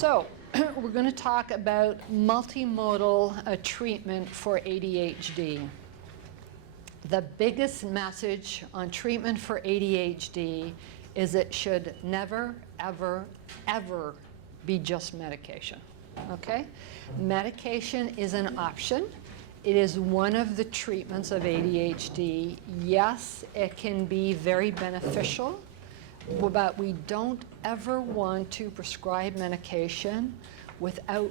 So we're going to talk about multimodal treatment for ADHD. The biggest message on treatment for ADHD is it should never, ever, ever be just medication, okay? Medication is an option. It is one of the treatments of ADHD. Yes, it can be very beneficial, but we don't ever want to prescribe medication without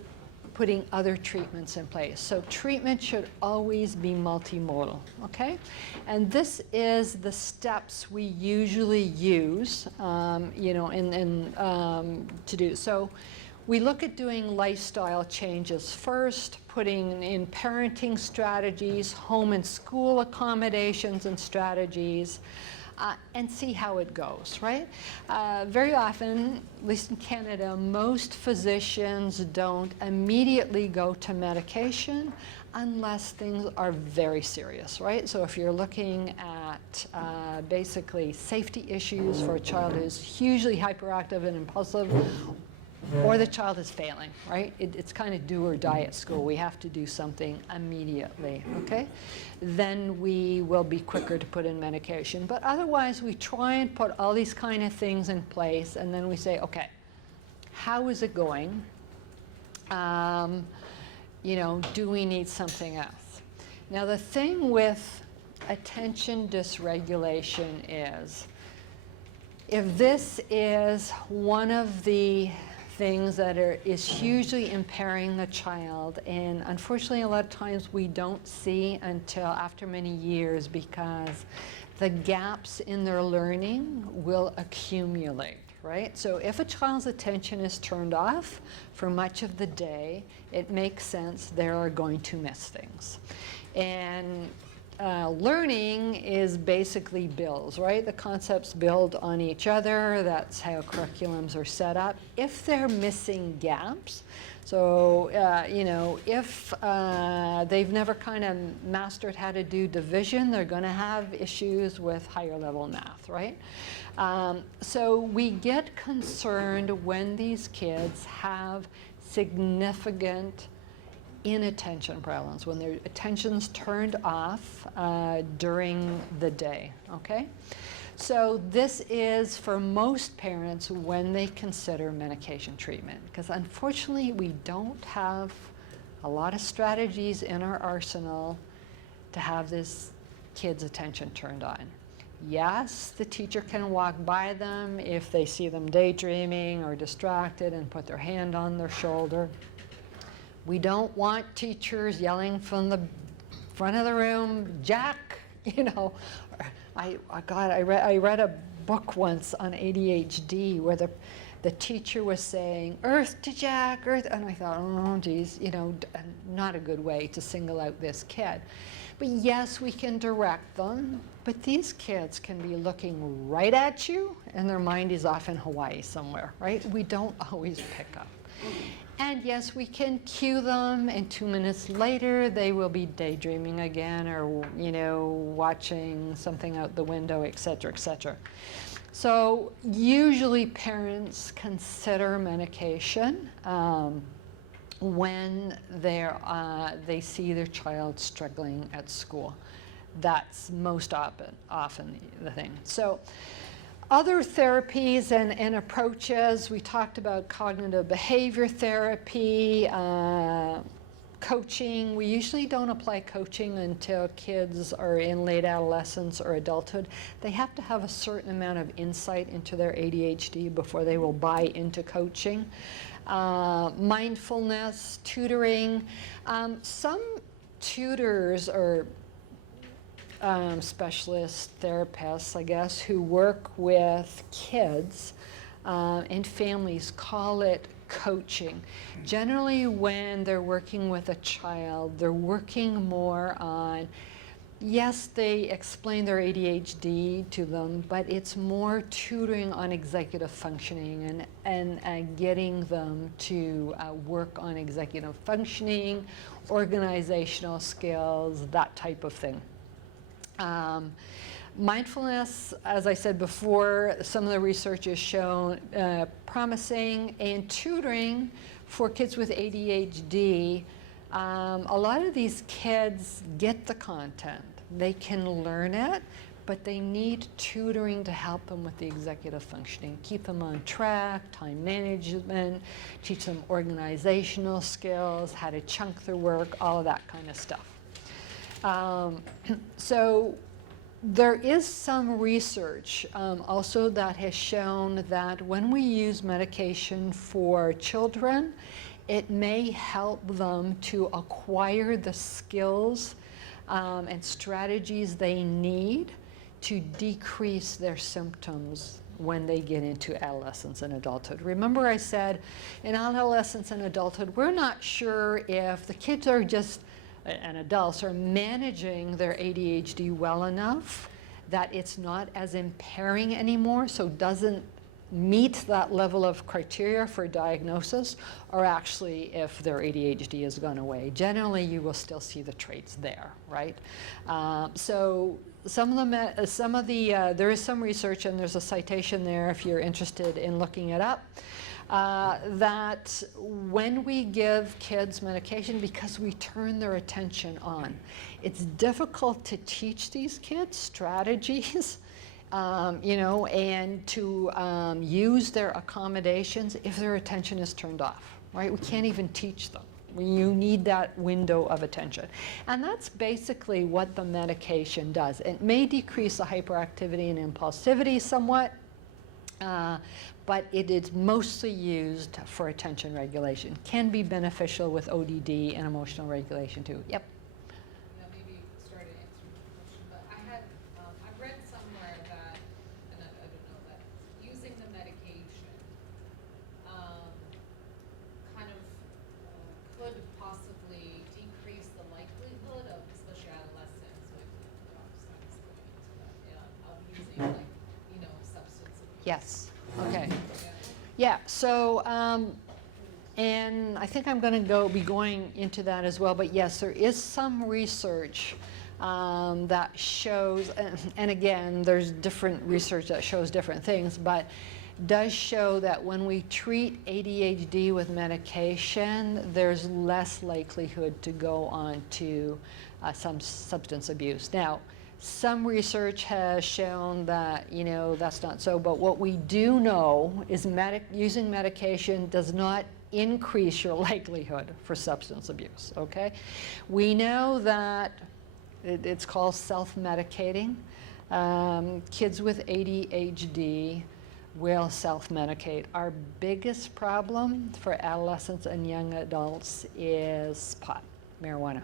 putting other treatments in place. So treatment should always be multimodal, okay? And this is the steps we usually use, you know, to do. So we look at doing lifestyle changes first, putting in parenting strategies, home and school accommodations and strategies, and see how it goes, right? Very often, at least in Canada, most physicians don't immediately go to medication unless things are very serious, right? So if you're looking at basically safety issues for a child who's hugely hyperactive and impulsive, or the child is failing, right? It's kind of do or die at school. We have to do something immediately, okay? Then we will be quicker to put in medication. But otherwise, we try and put all these kind of things in place, and then we say, okay, how is it going? You know, do we need something else? Now, the thing with attention dysregulation is, if this is one of the things that is hugely impairing the child, and unfortunately a lot of times we don't see until after many years because the gaps in their learning will accumulate, right? So if a child's attention is turned off for much of the day, it makes sense they are going to miss things. And learning is basically builds, right? The concepts build on each other. That's how curriculums are set up. If they're missing gaps, so, you know, if they've never kind of mastered how to do division, they're going to have issues with higher level math, right? So we get concerned when these kids have significant inattention problems, when their attention's turned off during the day, okay? So this is, for most parents, when they consider medication treatment, because unfortunately we don't have a lot of strategies in our arsenal to have this kid's attention turned on. Yes, the teacher can walk by them if they see them daydreaming or distracted and put their hand on their shoulder. We don't want teachers yelling from the front of the room, Jack, you know. I read a book once on ADHD where the teacher was saying, Earth to Jack, Earth, and I thought, oh geez, you know, not a good way to single out this kid. But yes, we can direct them, but these kids can be looking right at you and their mind is off in Hawaii somewhere, right? We don't always pick up. And yes, we can cue them, and 2 minutes later, they will be daydreaming again, or, you know, watching something out the window, et cetera, et cetera. So usually parents consider medication when they see their child struggling at school. That's most often the thing. So other therapies and approaches, we talked about cognitive behavior therapy, coaching. We usually don't apply coaching until kids are in late adolescence or adulthood. They have to have a certain amount of insight into their ADHD before they will buy into coaching. Mindfulness, tutoring. Some tutors or specialist therapists, I guess, who work with kids and families call it coaching. Generally, when they're working with a child, they're working more on, yes, they explain their ADHD to them, but it's more tutoring on executive functioning and getting them to work on executive functioning, organizational skills, that type of thing. Mindfulness, as I said before, some of the research has shown promising, and tutoring for kids with ADHD. A lot of these kids get the content. They can learn it, but they need tutoring to help them with the executive functioning, keep them on track, time management, teach them organizational skills, how to chunk their work, all of that kind of stuff. So there is some research also that has shown that when we use medication for children, it may help them to acquire the skills and strategies they need to decrease their symptoms when they get into adolescence and adulthood. Remember I said in adolescence and adulthood, we're not sure if the kids are just, and adults are managing their ADHD well enough that it's not as impairing anymore, so doesn't meet that level of criteria for diagnosis, or actually if their ADHD has gone away. Generally, you will still see the traits there, right? So there is some research, and there's a citation there if you're interested in looking it up, that when we give kids medication, because we turn their attention on, it's difficult to teach these kids strategies and to use their accommodations if their attention is turned off, right? We can't even teach them. You need that window of attention. And that's basically what the medication does. It may decrease the hyperactivity and impulsivity somewhat, but it is mostly used for attention regulation. Can be beneficial with ODD and emotional regulation too. Yep. Yes. Okay. Yeah. So, and I think I'm going to be going into that as well. But yes, there is some research that shows, and again, there's different research that shows different things, but does show that when we treat ADHD with medication, there's less likelihood to go on to some substance abuse. Now, some research has shown that, that's not so, but what we do know is using medication does not increase your likelihood for substance abuse, okay? We know that it's called self-medicating. Kids with ADHD will self-medicate. Our biggest problem for adolescents and young adults is pot, marijuana.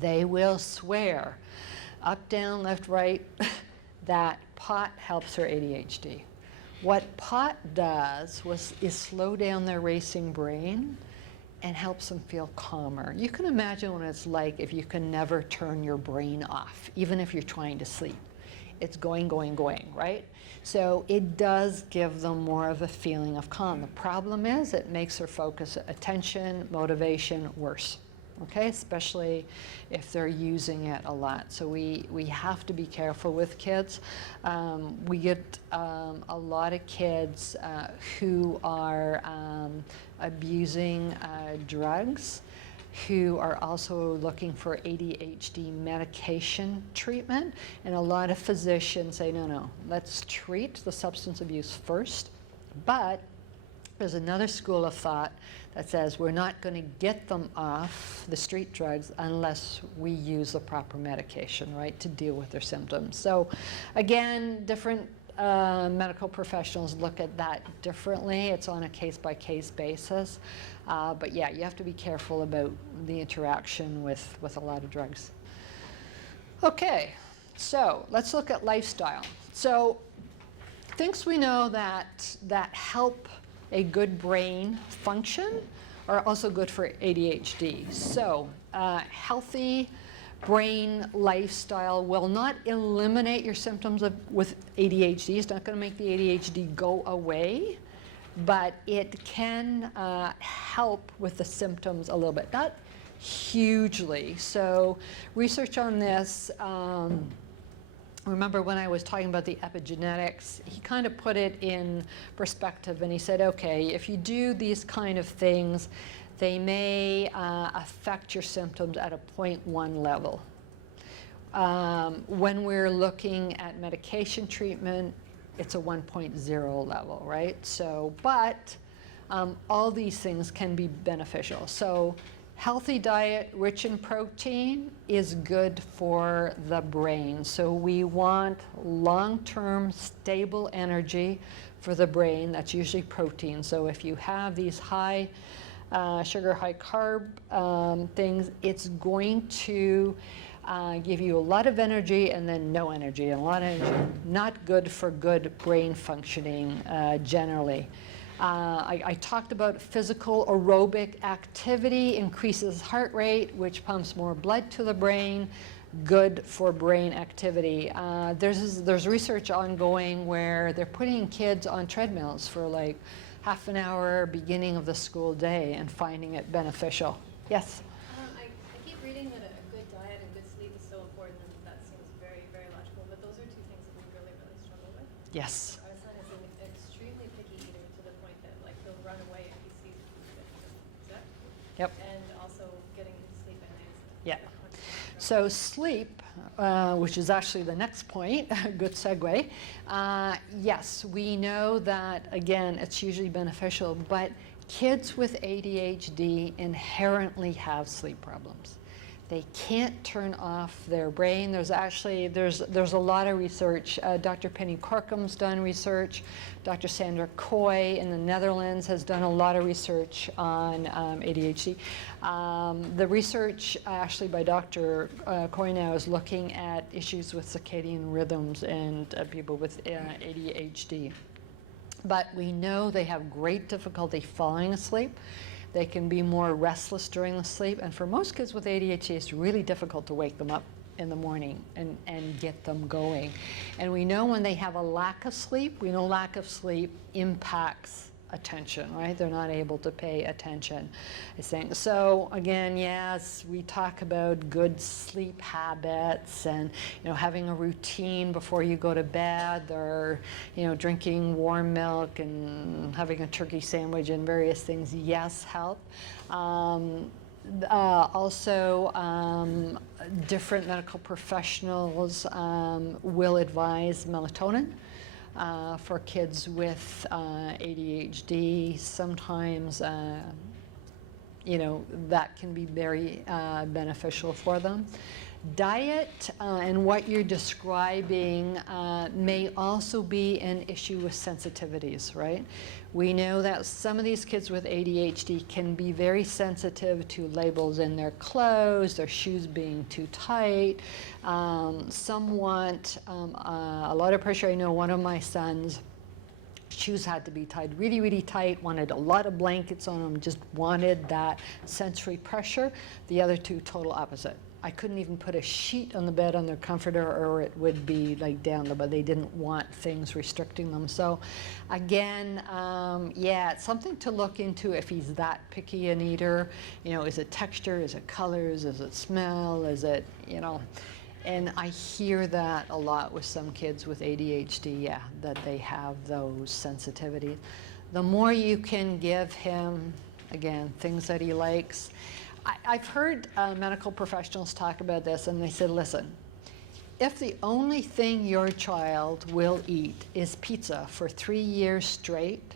They will swear up, down, left, right, that pot helps their ADHD. What pot does is slow down their racing brain and helps them feel calmer. You can imagine what it's like if you can never turn your brain off, even if you're trying to sleep. It's going, going, going, right? So it does give them more of a feeling of calm. The problem is it makes their focus, attention, motivation worse. Okay, especially if they're using it a lot. So we have to be careful with kids. We get a lot of kids who are abusing drugs, who are also looking for ADHD medication treatment. And a lot of physicians say, no, let's treat the substance abuse first. But there's another school of thought that says we're not going to get them off the street drugs unless we use the proper medication, right, to deal with their symptoms. So again, different medical professionals look at that differently. It's on a case-by-case basis. But yeah, you have to be careful about the interaction with a lot of drugs. Okay, so let's look at lifestyle. So things we know that help a good brain function are also good for ADHD. So healthy brain lifestyle will not eliminate your symptoms with ADHD. It's not going to make the ADHD go away, but it can help with the symptoms a little bit, not hugely. So research on this remember when I was talking about the epigenetics, he kind of put it in perspective, and he said, okay, if you do these kind of things, they may affect your symptoms at a 0.1 level. When we're looking at medication treatment, it's a 1.0 level, right? So, but all these things can be beneficial. So healthy diet rich in protein is good for the brain. So we want long-term stable energy for the brain. That's usually protein. So if you have these high sugar, high carb things, it's going to give you a lot of energy and then no energy, and a lot of energy. Not good for good brain functioning generally. I talked about physical aerobic activity increases heart rate, which pumps more blood to the brain, good for brain activity. There's research ongoing where they're putting kids on treadmills for like half an hour beginning of the school day and finding it beneficial. Yes? I keep reading that a good diet and good sleep is so important, and that seems very, very logical, but those are two things that we really, really struggle with. Yes. Our son is an extremely picky eater to the point that like he'll run away if he sees food that he doesn't accept. Yep. And also getting his sleep at night is Yeah. a constant struggle. So sleep, which is actually the next point, good segue. Yes, we know that, again, it's usually beneficial, but kids with ADHD inherently have sleep problems. They can't turn off their brain. There's a lot of research. Dr. Penny Corkum's done research. Dr. Sandra Coy in the Netherlands has done a lot of research on ADHD. The research actually by Dr. Coy now is looking at issues with circadian rhythms and people with ADHD. But we know they have great difficulty falling asleep. They can be more restless during the sleep, and for most kids with ADHD, it's really difficult to wake them up in the morning and get them going. And we know when they have a lack of sleep, we know lack of sleep impacts attention, right? They're not able to pay attention, I think. So again, yes, we talk about good sleep habits and, you know, having a routine before you go to bed, or, you know, drinking warm milk and having a turkey sandwich and various things, yes, help. Also, different medical professionals will advise melatonin for kids with ADHD. Sometimes, you know, that can be very beneficial for them. Diet and what you're describing may also be an issue with sensitivities, right? We know that some of these kids with ADHD can be very sensitive to labels in their clothes, their shoes being too tight. Some want a lot of pressure. I know one of my sons, shoes had to be tied really, really tight, wanted a lot of blankets on them, just wanted that sensory pressure. The other two, total opposite. I couldn't even put a sheet on the bed on their comforter, or it would be like down the bed. They didn't want things restricting them. So again, yeah, it's something to look into if he's that picky an eater. You know, is it texture, is it colors, is it smell, is it, you know, and I hear that a lot with some kids with ADHD, yeah, that they have those sensitivities. The more you can give him, again, things that he likes. I've heard medical professionals talk about this, and they said, listen, if the only thing your child will eat is pizza for 3 years straight,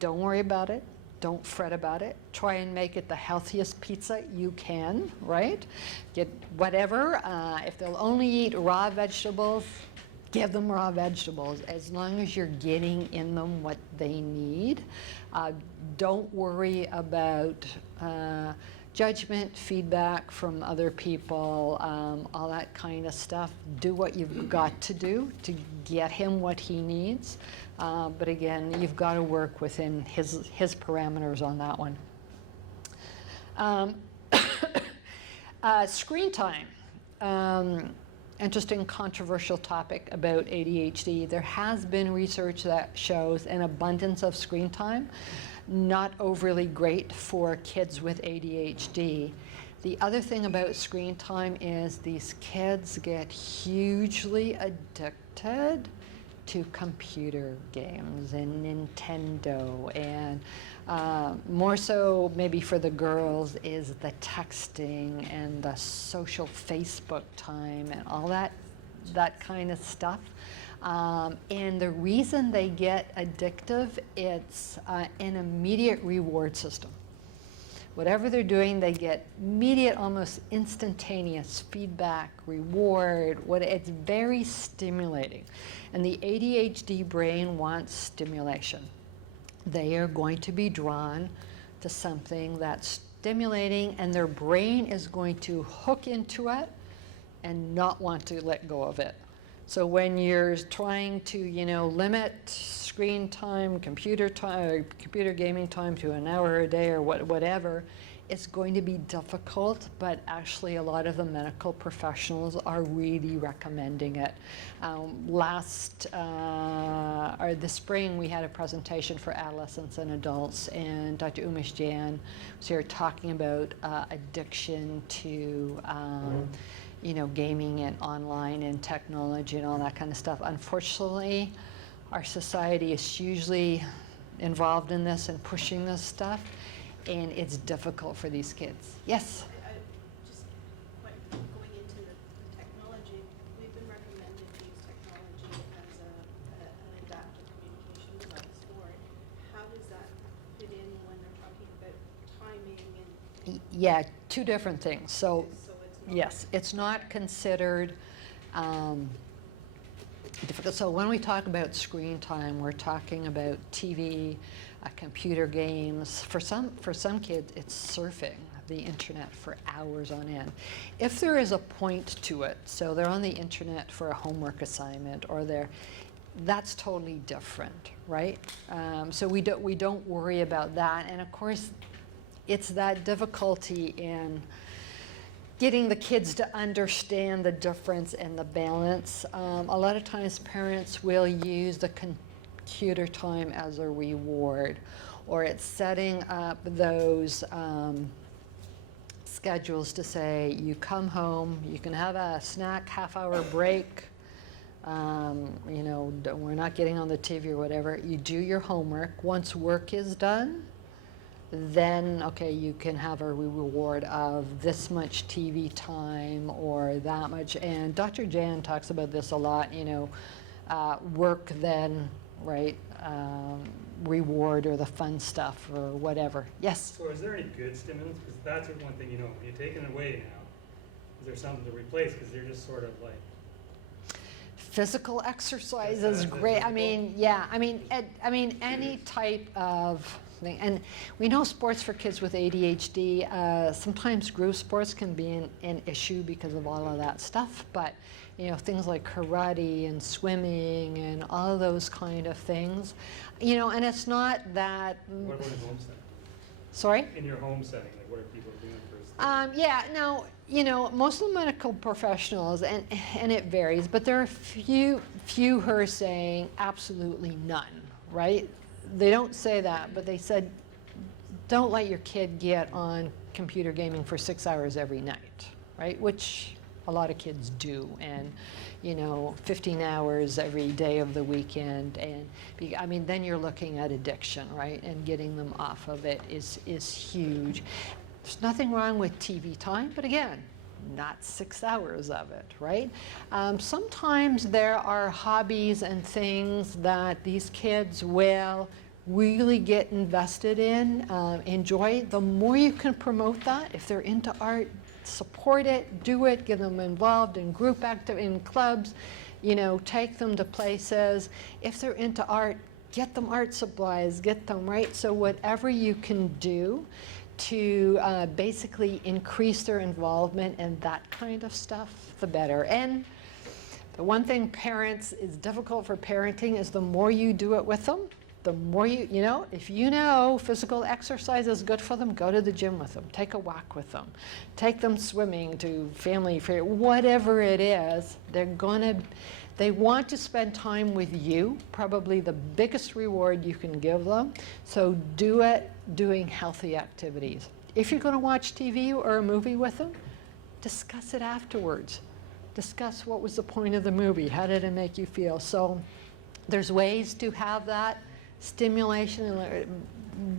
don't worry about it. Don't fret about it. Try and make it the healthiest pizza you can, right? Get whatever. If they'll only eat raw vegetables, give them raw vegetables, as long as you're getting in them what they need. Don't worry about judgment, feedback from other people, all that kind of stuff. Do what you've got to do to get him what he needs. But again, you've got to work within his parameters on that one. Screen time. Interesting, controversial topic about ADHD. There has been research that shows an abundance of screen time, not overly great for kids with ADHD. The other thing about screen time is these kids get hugely addicted to computer games and Nintendo, and more so maybe for the girls is the texting and the social Facebook time and all that kind of stuff. And the reason they get addictive, it's an immediate reward system. Whatever they're doing, they get immediate, almost instantaneous feedback, reward. It's very stimulating. And the ADHD brain wants stimulation. They are going to be drawn to something that's stimulating, and their brain is going to hook into it and not want to let go of it. So when you're trying to, limit screen time, computer gaming time to an hour a day or whatever, it's going to be difficult, but actually a lot of the medical professionals are really recommending it. This spring we had a presentation for adolescents and adults, and Dr. Umesh Jain was here talking about addiction to gaming and online and technology and all that kind of stuff. Unfortunately, our society is hugely involved in this and pushing this stuff, and it's difficult for these kids. Yes? I just going into the technology, we've been recommended to use technology as an adaptive communication device for it. How does that fit in when they're talking about timing and? Yeah, two different things. So It's not. yes, it's not considered difficult. So when we talk about screen time, we're talking about TV, computer games. For some kids, it's surfing the internet for hours on end. If there is a point to it, so they're on the internet for a homework assignment, or that's totally different, right? So we don't worry about that. And of course, it's that difficulty in getting the kids to understand the difference and the balance. A lot of times parents will use the computer time as a reward, or it's setting up those schedules to say, you come home, you can have a snack, half-hour break, we're not getting on the TV or whatever. You do your homework. Once work is done, then, okay, you can have a reward of this much TV time or that much. And Dr. Jan talks about this a lot, work then, right, reward or the fun stuff or whatever. Yes? So is there any good stimulants? Because that's one thing, you're taking it away now. Is there something to replace? Because they're just sort of like... Physical exercise Is is that great. physical? Any type of thing. And we know sports for kids with ADHD, sometimes group sports can be an issue because of all of that stuff, but things like karate and swimming and all of those kind of things, and it's not that... What about in home setting? Sorry? In your home setting, like what are people doing for most of the medical professionals, and it varies, but there are few who are saying absolutely none, right? They don't say that, but they said, don't let your kid get on computer gaming for 6 hours every night, right? Which a lot of kids do, and 15 hours every day of the weekend, and then you're looking at addiction, right? And getting them off of it is huge. There's nothing wrong with TV time, but again, not 6 hours of it, right? Sometimes there are hobbies and things that these kids will really get invested in, enjoy. The more you can promote that, if they're into art, support it, do it, get them involved in group in clubs, take them to places. If they're into art, get them art supplies, get them, right? So whatever you can do to basically increase their involvement in that kind of stuff, the better. And the one thing is difficult for parenting is the more you do it with them, the more if physical exercise is good for them, go to the gym with them, take a walk with them, take them swimming, to family fair, whatever it is, they want to spend time with you, probably the biggest reward you can give them. So do it doing healthy activities. if you're going to watch TV or a movie with them, discuss it afterwards. Discuss what was the point of the movie, how did it make you feel. So there's ways to have that stimulation,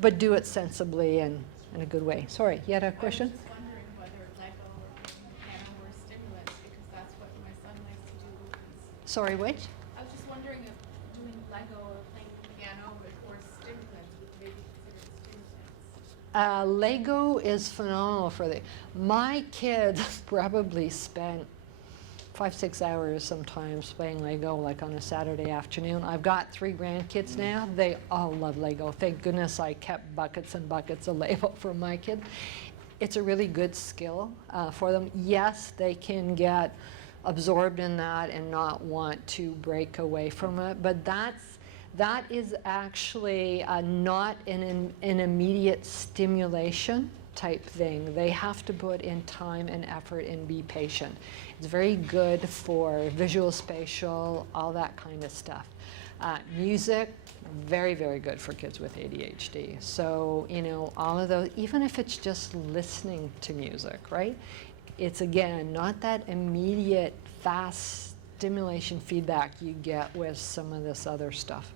but do it sensibly and in a good way. Sorry, you had a question? I was just wondering whether Lego or piano were stimulants, because that's what my son likes to do. Sorry, wait? I was just wondering if doing Lego or playing piano or stimulants would maybe considered stimulants. Lego is phenomenal for the. My kids probably spent 5-6 hours sometimes playing Lego, like on a Saturday afternoon. I've got 3 grandkids now. They all love Lego. Thank goodness I kept buckets and buckets of Lego for my kids. It's a really good skill for them. Yes, they can get absorbed in that and not want to break away from it, but that is actually not an immediate stimulation type thing. They have to put in time and effort and be patient. It's very good for visual, spatial, all that kind of stuff. Music, very, very good for kids with ADHD. So, you know, all of those, even if it's just listening to music, right? It's, again, not that immediate, fast stimulation feedback you get with some of this other stuff.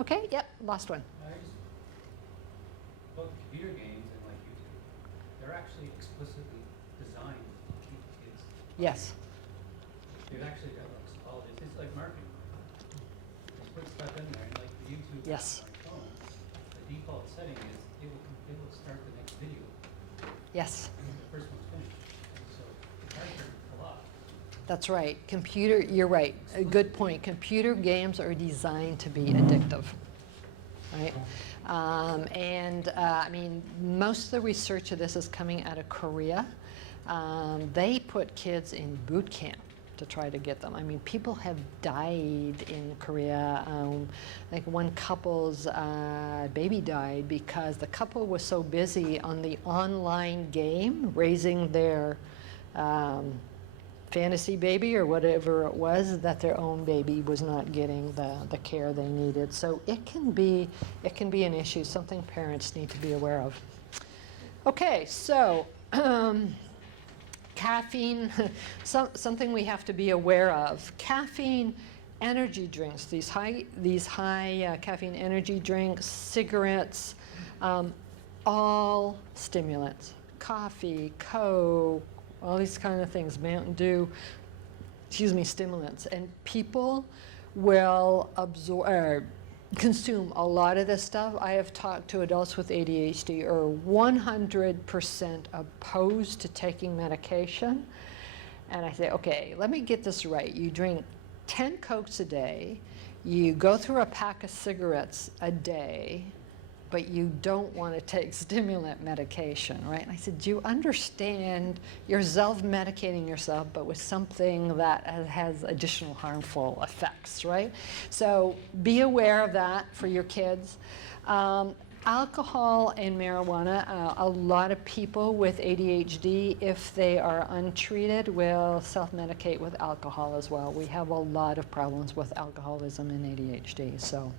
Okay, yep, last one. Both computer games and like YouTube, they're actually explicitly designed to keep kids. Yes. They've actually got like all this. It's like marketing. They put stuff in there, and like the YouTube Yes. on my phone, the default setting is it will start the next video Yes. when the first one's finished. So it's hard for a lot. That's right. Computer, you're right. A good point. Computer games are designed to be addictive, right? I mean, most of the research of this is coming out of Korea. They put kids in boot camp to try to get them. I mean, people have died in Korea. Like one couple's baby died because the couple was so busy on the online game raising their fantasy baby or whatever it was, that their own baby was not getting the care they needed. So it can be an issue, something parents need to be aware of. Okay, so caffeine, something we have to be aware of. Caffeine energy drinks, these high caffeine energy drinks, cigarettes, all stimulants. Coffee, Coke, all these kind of things, Mountain Dew, stimulants. And people will consume a lot of this stuff. I have talked to adults with ADHD who are 100% opposed to taking medication. And I say, okay, let me get this right. You drink 10 Cokes a day, you go through a pack of cigarettes a day, but you don't want to take stimulant medication, right? And I said, do you understand you're self-medicating yourself, but with something that has additional harmful effects, right? So be aware of that for your kids. Alcohol and marijuana, a lot of people with ADHD, if they are untreated, will self-medicate with alcohol as well. We have a lot of problems with alcoholism in ADHD, so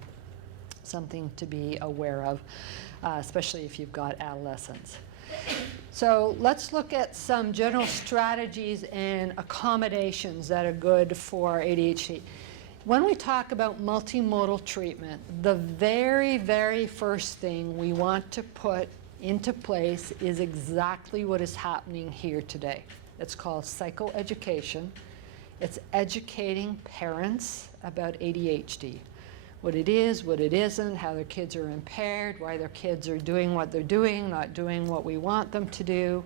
something to be aware of, especially if you've got adolescents. So let's look at some general strategies and accommodations that are good for ADHD. When we talk about multimodal treatment, the very, very first thing we want to put into place is exactly what is happening here today. It's called psychoeducation. It's educating parents about ADHD. What it is, what it isn't, how their kids are impaired, why their kids are doing what they're doing, not doing what we want them to do.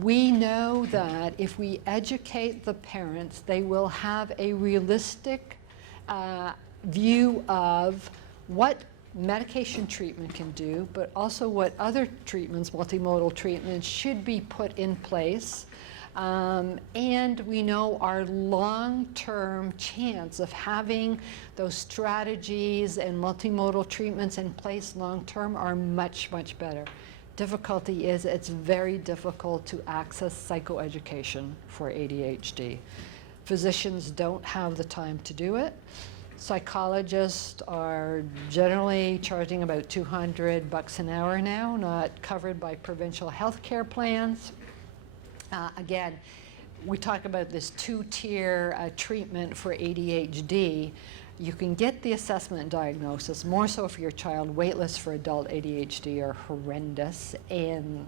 We know that if we educate the parents, they will have a realistic view of what medication treatment can do, but also what other treatments, multimodal treatments, should be put in place. And we know our long-term chance of having those strategies and multimodal treatments in place long-term are much, much better. Difficulty is it's very difficult to access psychoeducation for ADHD. Physicians don't have the time to do it. Psychologists are generally charging about $200 an hour now, not covered by provincial health care plans. Again, we talk about this two-tier treatment for ADHD. You can get the assessment and diagnosis, more so for your child. Wait lists for adult ADHD are horrendous, and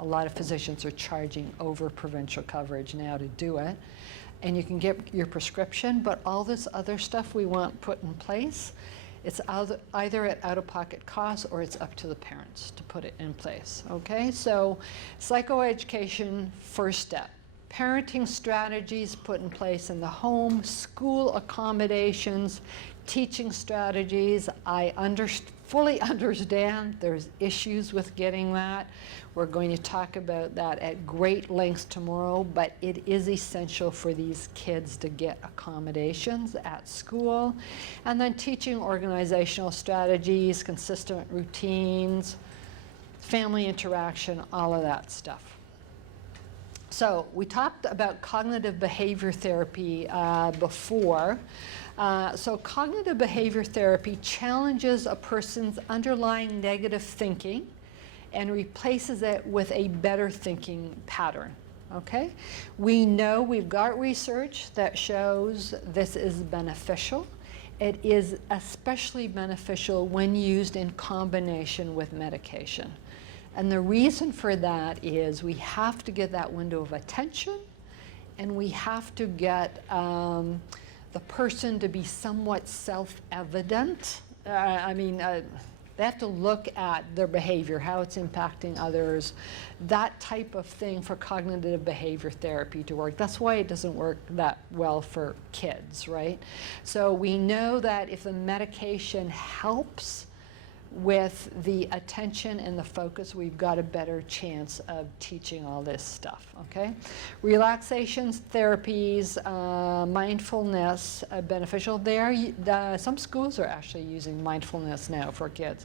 a lot of physicians are charging over provincial coverage now to do it. And you can get your prescription, but all this other stuff we want put in place, it's either at out-of-pocket costs or it's up to the parents to put it in place, okay? So psychoeducation, first step. Parenting strategies put in place in the home, school accommodations, teaching strategies. I fully understand there's issues with getting that. We're going to talk about that at great lengths tomorrow, but it is essential for these kids to get accommodations at school. And then teaching organizational strategies, consistent routines, family interaction, all of that stuff. So we talked about cognitive behavior therapy before. So cognitive behavior therapy challenges a person's underlying negative thinking and replaces it with a better thinking pattern, okay? We know we've got research that shows this is beneficial. It is especially beneficial when used in combination with medication. And the reason for that is we have to get that window of attention, and we have to get the person to be somewhat self-evident. They have to look at their behavior, how it's impacting others, that type of thing for cognitive behavior therapy to work. That's why it doesn't work that well for kids, right? So we know that if the medication helps with the attention and the focus, we've got a better chance of teaching all this stuff, okay? Relaxations, therapies, mindfulness, beneficial. Some schools are actually using mindfulness now for kids.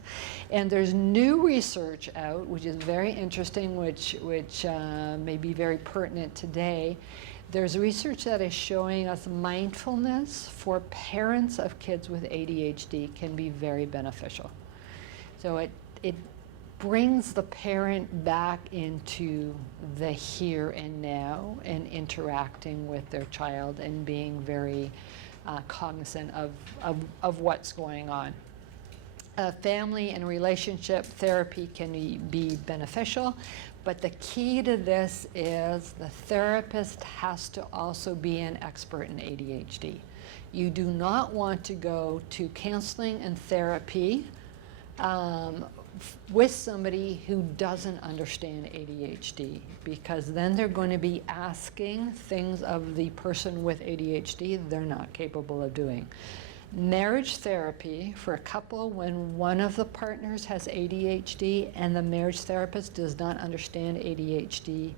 And there's new research out, which is very interesting, which may be very pertinent today. There's research that is showing us mindfulness for parents of kids with ADHD can be very beneficial. So it brings the parent back into the here and now and interacting with their child and being very cognizant of what's going on. Family and relationship therapy can be beneficial, but the key to this is the therapist has to also be an expert in ADHD. You do not want to go to counseling and therapy with somebody who doesn't understand ADHD, because then they're going to be asking things of the person with ADHD they're not capable of doing. Marriage therapy for a couple when one of the partners has ADHD and the marriage therapist does not understand ADHD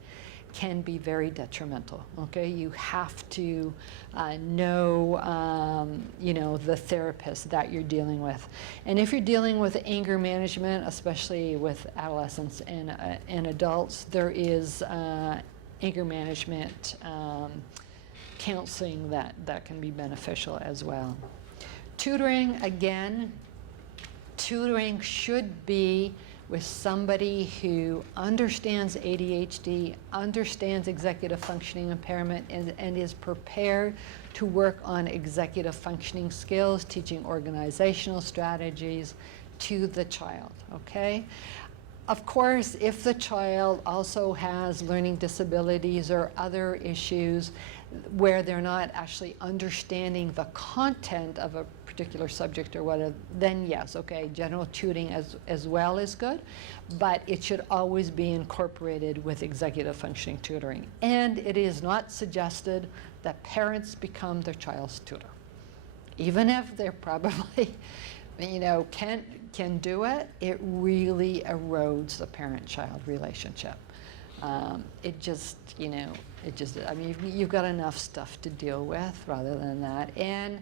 can be very detrimental, okay? You have to know, the therapist that you're dealing with. And if you're dealing with anger management, especially with adolescents and adults, there is anger management counseling that can be beneficial as well. Tutoring, again, tutoring should be with somebody who understands ADHD, understands executive functioning impairment, and is prepared to work on executive functioning skills, teaching organizational strategies to the child, okay? Of course, if the child also has learning disabilities or other issues where they're not actually understanding the content of a particular subject or whatever, then yes, okay, general tutoring as well is good, but it should always be incorporated with executive functioning tutoring. And it is not suggested that parents become their child's tutor. Even if they're probably, can do it, it really erodes the parent-child relationship. You've got enough stuff to deal with rather than that. And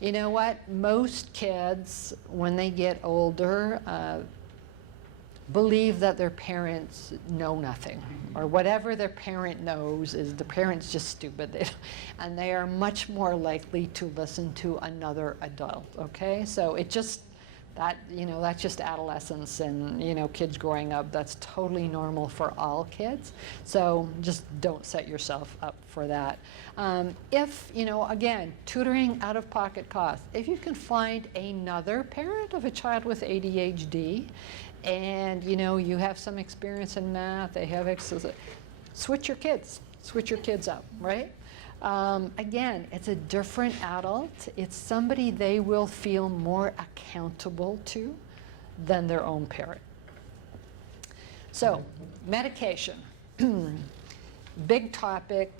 you know what? Most kids, when they get older, believe that their parents know nothing, or whatever their parent knows is the parent's just stupid. And they are much more likely to listen to another adult, okay? So it just, that's just adolescence and, kids growing up. That's totally normal for all kids. So just don't set yourself up for that. If, again, tutoring out-of-pocket costs, if you can find another parent of a child with ADHD, and you have some experience in math, they have switch your kids up, right? Again, it's a different adult. It's somebody they will feel more accountable to than their own parent. So, medication, big topic,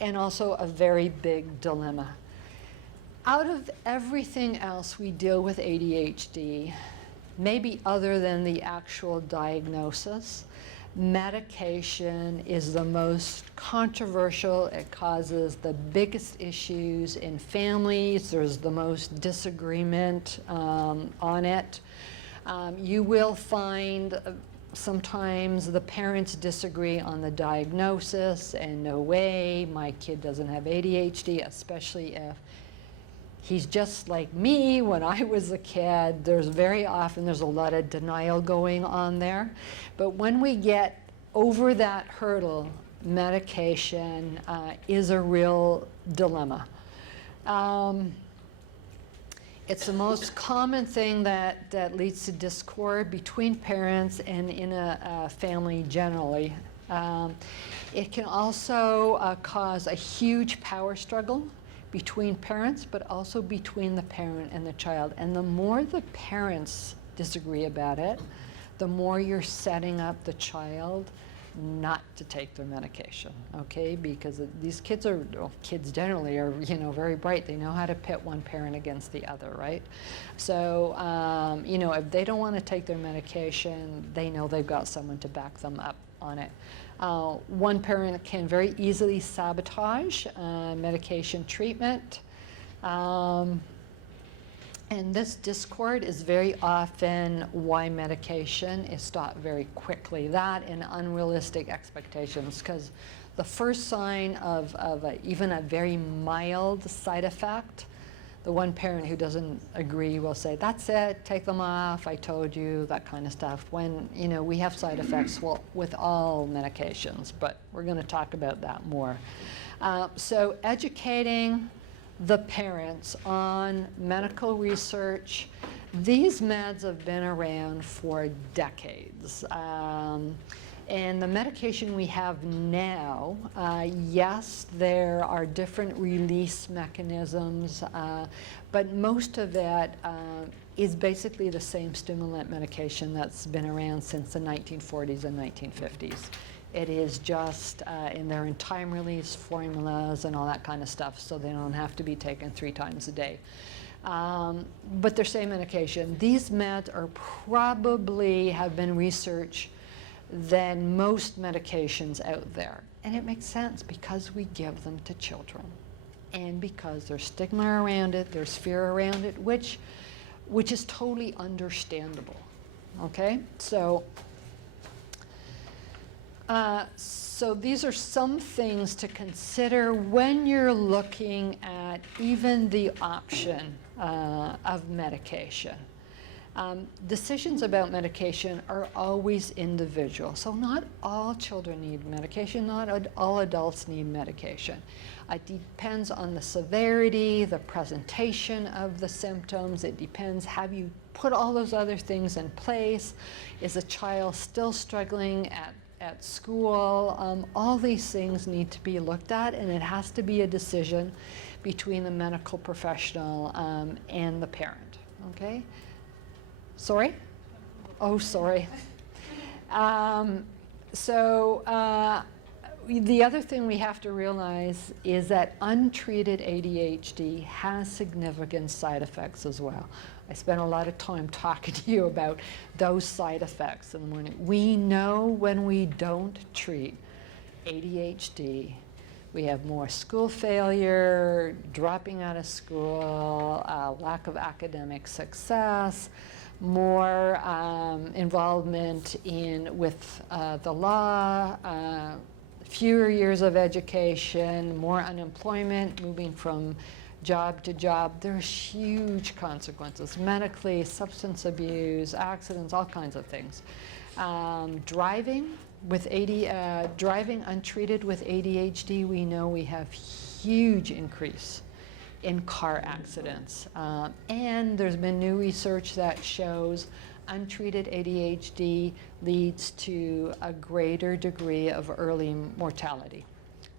and also a very big dilemma. Out of everything else we deal with ADHD, maybe other than the actual diagnosis, medication is the most controversial. It causes the biggest issues in families. There's the most disagreement on it. You will find sometimes the parents disagree on the diagnosis, and no way, my kid doesn't have ADHD, especially if he's just like me when I was a kid. There's a lot of denial going on there. But when we get over that hurdle, medication is a real dilemma. It's the most common thing that leads to discord between parents and in a family generally. It can also cause a huge power struggle between parents, but also between the parent and the child. And the more the parents disagree about it, the more you're setting up the child not to take their medication, okay? Because these kids kids generally are, very bright. They know how to pit one parent against the other, right? So, if they don't want to take their medication, they know they've got someone to back them up on it. One parent can very easily sabotage medication treatment. And this discord is very often why medication is stopped very quickly. That and unrealistic expectations, because the first sign of even a very mild side effect, the one parent who doesn't agree will say, that's it, take them off, I told you, that kind of stuff. When, we have side effects with all medications, but we're going to talk about that more. So educating the parents on medical research. These meds have been around for decades. And the medication we have now, yes, there are different release mechanisms, but most of that is basically the same stimulant medication that's been around since the 1940s and 1950s. It is just in their in time release formulas and all that kind of stuff, so they don't have to be taken 3 times a day. But they're same medication. These meds are probably have been researched than most medications out there. And it makes sense because we give them to children. And because there's stigma around it, there's fear around it, which is totally understandable. Okay? So these are some things to consider when you're looking at even the option of medication. Decisions about medication are always individual. So not all children need medication, not all adults need medication. It depends on the severity, the presentation of the symptoms. It depends, have you put all those other things in place? Is a child still struggling at school? All these things need to be looked at, and it has to be a decision between the medical professional and the parent, okay? Sorry? Oh, sorry. The other thing we have to realize is that untreated ADHD has significant side effects as well. I spent a lot of time talking to you about those side effects in the morning. We know when we don't treat ADHD, we have more school failure, dropping out of school, lack of academic success, more involvement with the law, fewer years of education, more unemployment, moving from job to job. There's huge consequences, medically, substance abuse, accidents, all kinds of things. Driving untreated with ADHD, we know we have huge increase in car accidents. And there's been new research that shows untreated ADHD leads to a greater degree of early mortality.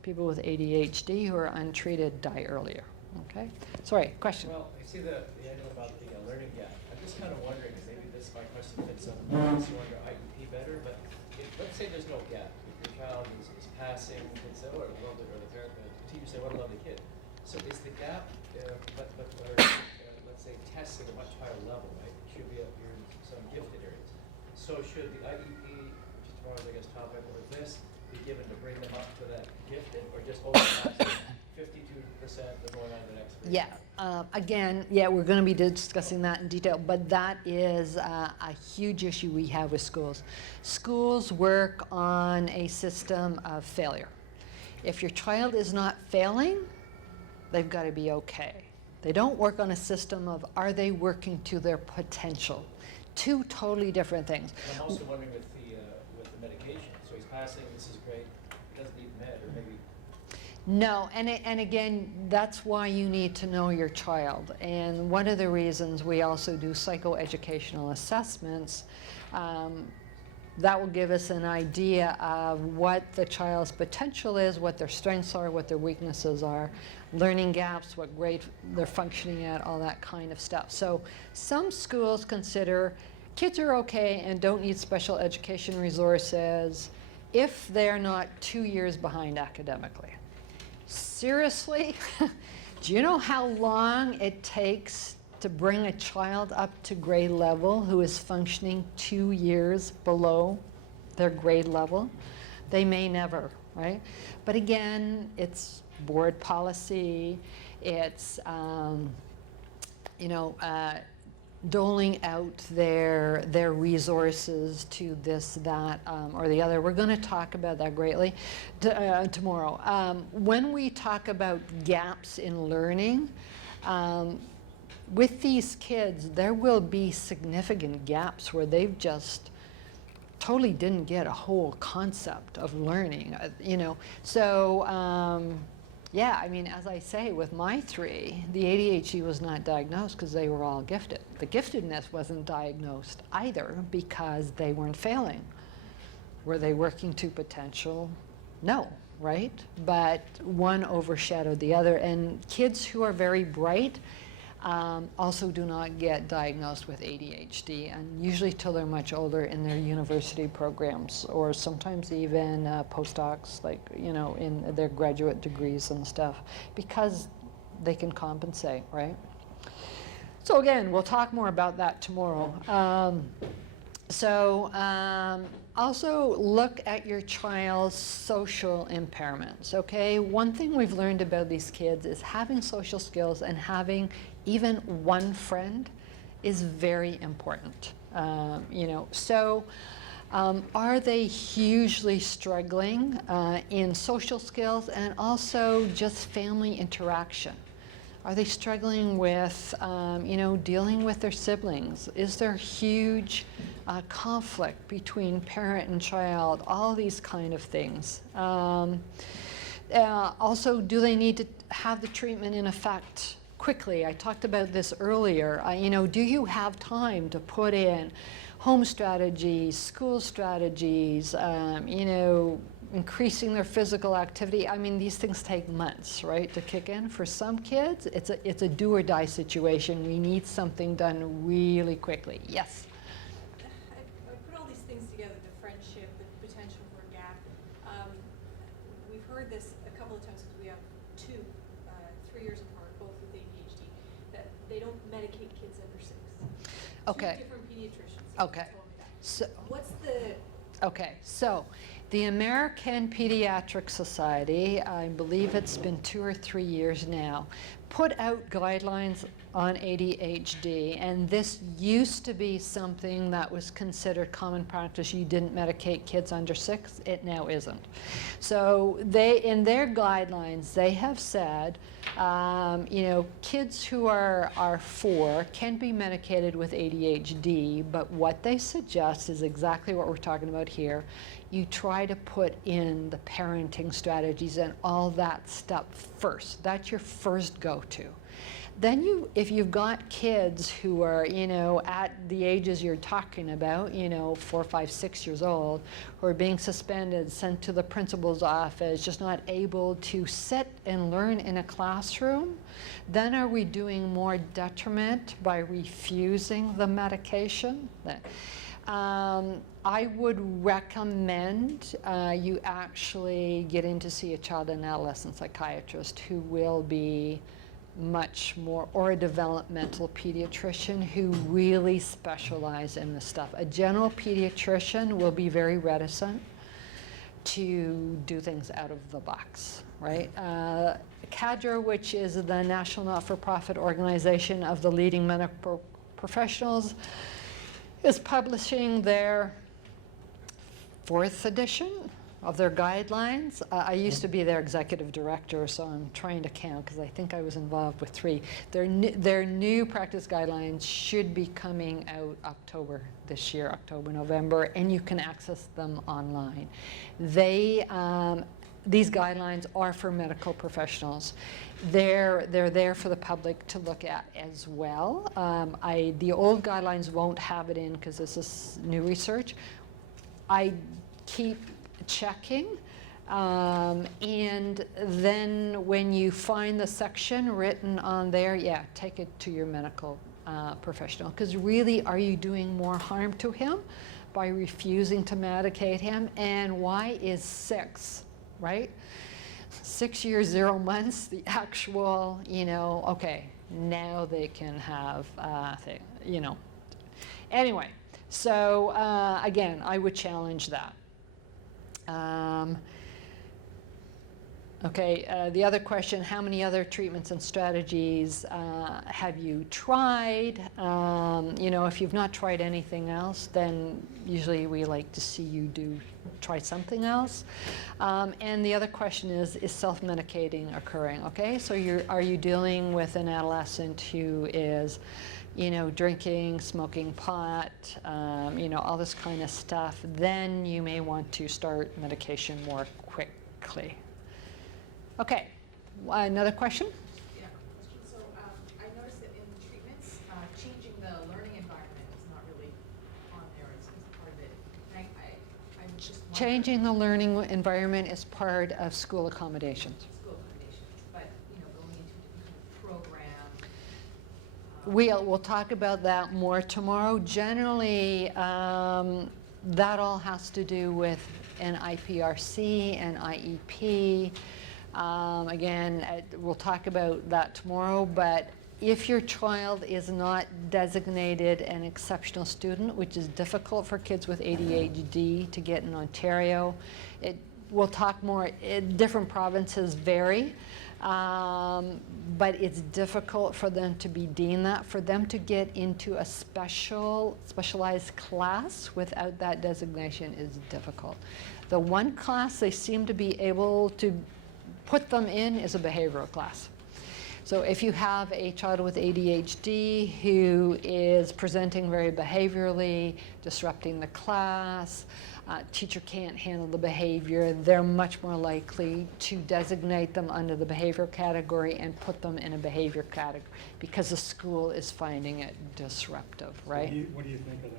People with ADHD who are untreated die earlier. Okay? Sorry, question? Well, I see the angle about the learning gap. I'm just kind of wondering, because maybe this my question fits on the under IEP better, but if, let's say there's no gap. If your child is passing, kids say, oh, I love it, or the parent, the teacher say, what a lovely kid. So is the gap, let's say tests at a much higher level, right? It should be up here in some gifted areas. So should the IEP, which is tomorrow's, I guess, topic, or this, be given to bring them up to that gifted, or just overpass 52%, they're going on to the next grade? Yeah, again, yeah, we're going to be discussing that in detail, but that is a huge issue we have with schools. Schools work on a system of failure. If your child is not failing, they've got to be okay. They don't work on a system of, are they working to their potential? Two totally different things. And I'm also wondering with the medication. So he's passing, this is great, he doesn't need med, or maybe. No, and again, that's why you need to know your child. And one of the reasons we also do psychoeducational assessments, that will give us an idea of what the child's potential is, what their strengths are, what their weaknesses are, learning gaps, what grade they're functioning at, all that kind of stuff. So some schools consider kids are okay and don't need special education resources if they're not 2 years behind academically. Seriously? Do you know how long it takes to bring a child up to grade level who is functioning 2 years below their grade level? They may never, right? But again, it's board policy, it's doling out their resources to this, that, or the other. We're going to talk about that greatly tomorrow. When we talk about gaps in learning, with these kids, there will be significant gaps where they've just totally didn't get a whole concept of learning, So, yeah, I mean, as I say, with my three, the ADHD was not diagnosed because they were all gifted. The giftedness wasn't diagnosed either because they weren't failing. Were they working to potential? No, right? But one overshadowed the other. And kids who are very bright also do not get diagnosed with ADHD, and usually till they're much older in their university programs, or sometimes even postdocs, like, in their graduate degrees and stuff, because they can compensate, right? So again, we'll talk more about that tomorrow. Also look at your child's social impairments, okay? One thing we've learned about these kids is having social skills and having even one friend is very important, are they hugely struggling in social skills and also just family interaction? Are they struggling with, dealing with their siblings? Is there huge conflict between parent and child? All these kind of things. Also, do they need to have the treatment in effect quickly? I talked about this earlier. Do you have time to put in home strategies, school strategies, increasing their physical activity? I mean, these things take months, right, to kick in. For some kids, it's a do or die situation. We need something done really quickly. Yes? I put all these things together, the friendship, the potential for a gap. We've heard this a couple of times because we have 3 years apart, both with ADHD, that they don't medicate kids under 6. Okay. 2 different pediatricians. Okay. Told me that. So, What's the... okay, so The American Pediatric Society, I believe it's been 2 or 3 years now, put out guidelines on ADHD, and this used to be something that was considered common practice. You didn't medicate kids under 6, it now isn't. So in their guidelines, they have said, you know, kids who are 4 can be medicated with ADHD, but what they suggest is exactly what we're talking about here. You try to put in the parenting strategies and all that stuff first. That's your first go-to. Then if you've got kids who are, you know, at the ages you're talking about, you know, 4, 5, 6 years old, who are being suspended, sent to the principal's office, just not able to sit and learn in a classroom, then are we doing more detriment by refusing the medication? I would recommend you actually get in to see a child and adolescent psychiatrist who will be much more, or a developmental pediatrician who really specialize in this stuff. A general pediatrician will be very reticent to do things out of the box, right? CADRA, which is the National Not-for-Profit Organization of the leading medical professionals, is publishing their 4th edition of their guidelines. I used to be their executive director, so I'm trying to count because I think I was involved with 3. Their new practice guidelines should be coming out October this year, October, November, and you can access them online. These guidelines are for medical professionals. They're there for the public to look at as well. The old guidelines won't have it in because this is new research. I keep checking, and then when you find the section written on there, yeah, take it to your medical professional, because really, are you doing more harm to him by refusing to medicate him? And why is 6, right? 6 years, 0 months, the actual, you know, okay, now they can have, you know. Anyway, so again, I would challenge that. The other question, how many other treatments and strategies have you tried? You know, if you've not tried anything else, then usually we like to see you try something else. And the other question is self-medicating occurring? Okay, so are you dealing with an adolescent who is, you know, drinking, smoking pot, you know, all this kind of stuff? Then you may want to start medication more quickly. Okay, another question? Yeah, question. So I noticed that in treatments, changing the learning environment is not really on there as part of it. And I'm just wondering. Changing the learning environment is part of school accommodations. School accommodations, but you know, going into a different program. We'll talk about that more tomorrow. Generally, that all has to do with an IPRC and IEP. Again, we'll talk about that tomorrow, but if your child is not designated an exceptional student, which is difficult for kids with ADHD to get in Ontario, we'll talk more, different provinces vary, but it's difficult for them to be deemed that. For them to get into a specialized class without that designation is difficult. The one class they seem to be able to put them in is a behavioral class. So if you have a child with ADHD who is presenting very behaviorally, disrupting the class, teacher can't handle the behavior, they're much more likely to designate them under the behavior category and put them in a behavior category because the school is finding it disruptive, right? What do you think of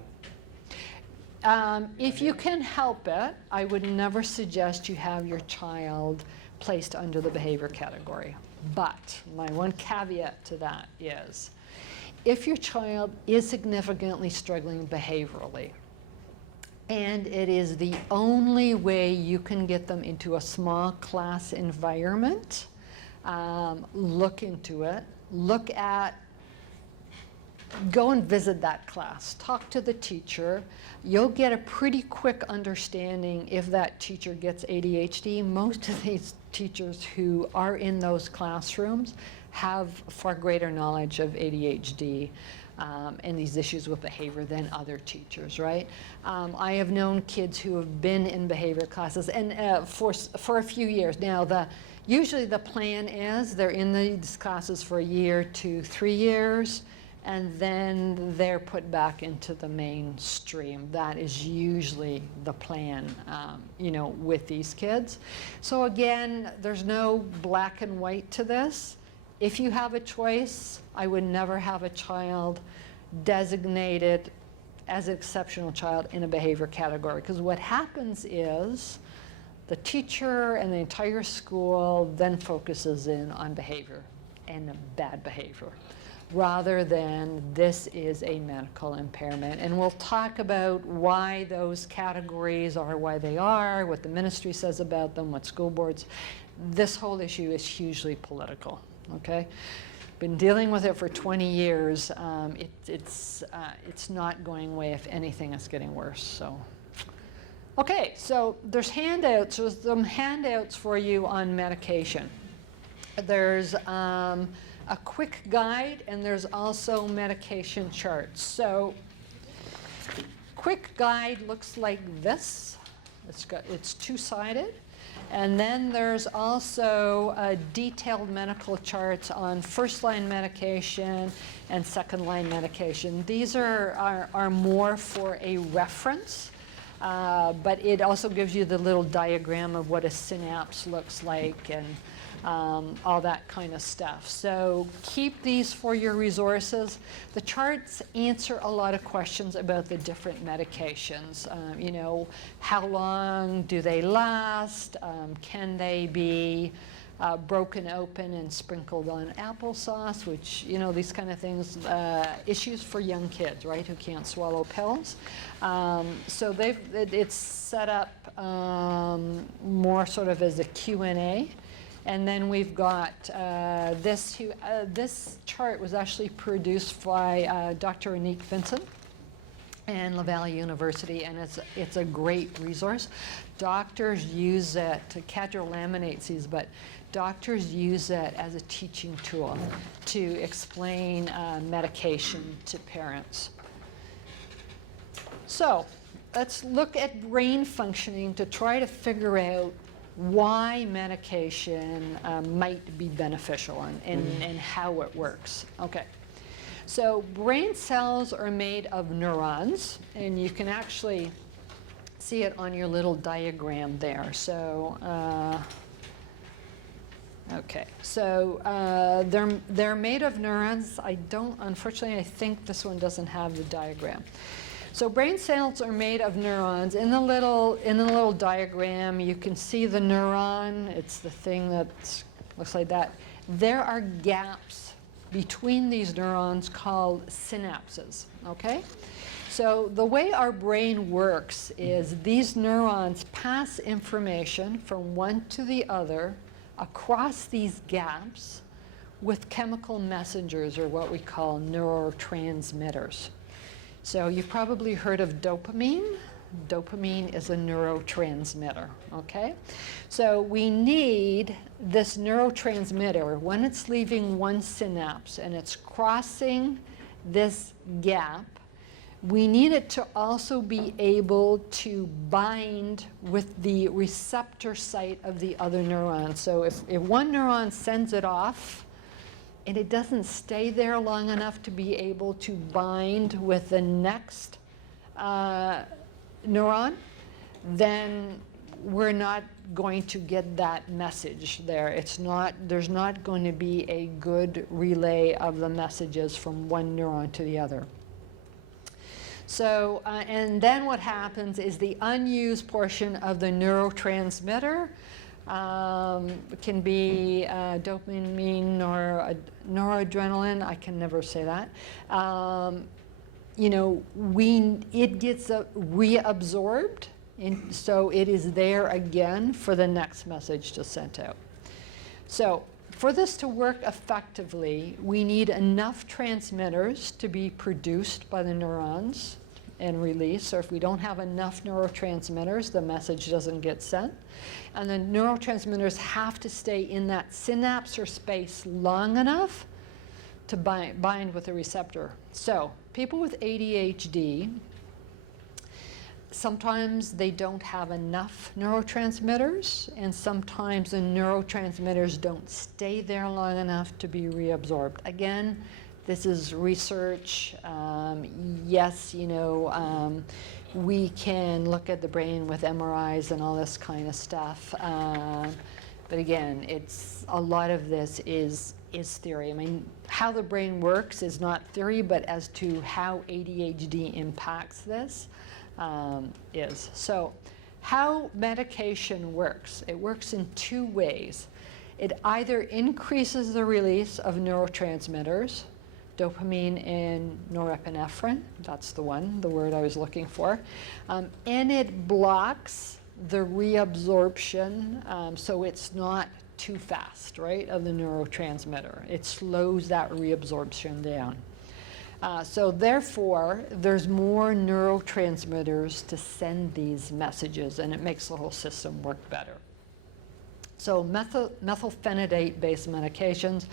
that? If you can help it, I would never suggest you have your child placed under the behavior category. But my one caveat to that is, if your child is significantly struggling behaviorally, and it is the only way you can get them into a small class environment, look into it. Look at go and visit that class. Talk to the teacher. You'll get a pretty quick understanding if that teacher gets ADHD. Most of these teachers who are in those classrooms have far greater knowledge of ADHD and these issues with behavior than other teachers, right? I have known kids who have been in behavior classes and for a few years. Now, usually the plan is they're in these classes for a year to 3 years, and then they're put back into the mainstream. That is usually the plan, you know, with these kids. So again, there's no black and white to this. If you have a choice, I would never have a child designated as an exceptional child in a behavior category, because what happens is the teacher and the entire school then focuses in on behavior and bad behavior, rather than this is a medical impairment. And we'll talk about why those categories are why they are, what the ministry says about them, what school boards. This whole issue is hugely political, okay? Been dealing with it for 20 years. It's not going away. If anything, it's getting worse, so. Okay, so there's handouts. There's some handouts for you on medication. There's a quick guide, and there's also medication charts. So quick guide looks like this. It's two-sided. And then there's also detailed medical charts on first-line medication and second-line medication. These are more for a reference, but it also gives you the little diagram of what a synapse looks like and all that kind of stuff. So keep these for your resources. The charts answer a lot of questions about the different medications. You know, how long do they last? Can they be broken open and sprinkled on applesauce, which, you know, these kind of things, issues for young kids, right, who can't swallow pills. So it's set up more sort of as a Q&A. And then we've got this chart was actually produced by Dr. Anik Vincent and Laval University, and it's a great resource. Doctors use it, Cadre laminates these, but doctors use it as a teaching tool to explain medication to parents. So let's look at brain functioning to try to figure out why medication might be beneficial and how it works. Okay, so brain cells are made of neurons, and you can actually see it on your little diagram there. So, okay, so they're made of neurons. Unfortunately, I think this one doesn't have the diagram. So brain cells are made of neurons. In the little diagram, you can see the neuron. It's the thing that looks like that. There are gaps between these neurons called synapses, okay? So the way our brain works is these neurons pass information from one to the other across these gaps with chemical messengers, or what we call neurotransmitters. So you've probably heard of dopamine. Dopamine is a neurotransmitter, okay? So we need this neurotransmitter when it's leaving one synapse and it's crossing this gap. We need it to also be able to bind with the receptor site of the other neuron. So if one neuron sends it off, and it doesn't stay there long enough to be able to bind with the next neuron, then we're not going to get that message there. There's not going to be a good relay of the messages from one neuron to the other. So, and then what happens is the unused portion of the neurotransmitter can be dopamine or noradrenaline. I can never say that. You know, it gets reabsorbed, and so it is there again for the next message to send out. So for this to work effectively, we need enough transmitters to be produced by the neurons and released. So if we don't have enough neurotransmitters, the message doesn't get sent. And the neurotransmitters have to stay in that synapse or space long enough to bind with the receptor. So people with ADHD, sometimes they don't have enough neurotransmitters, and sometimes the neurotransmitters don't stay there long enough to be reabsorbed. Again, this is research. Yes, you know, we can look at the brain with MRIs and all this kind of stuff. But again, it's a lot of this is theory. I mean, how the brain works is not theory, but as to how ADHD impacts this is. So how medication works, it works in two ways. It either increases the release of neurotransmitters, dopamine and norepinephrine, that's the word I was looking for, and it blocks the reabsorption, so it's not too fast, right, of the neurotransmitter. It slows that reabsorption down. So therefore, there's more neurotransmitters to send these messages, and it makes the whole system work better. So methylphenidate-based medications,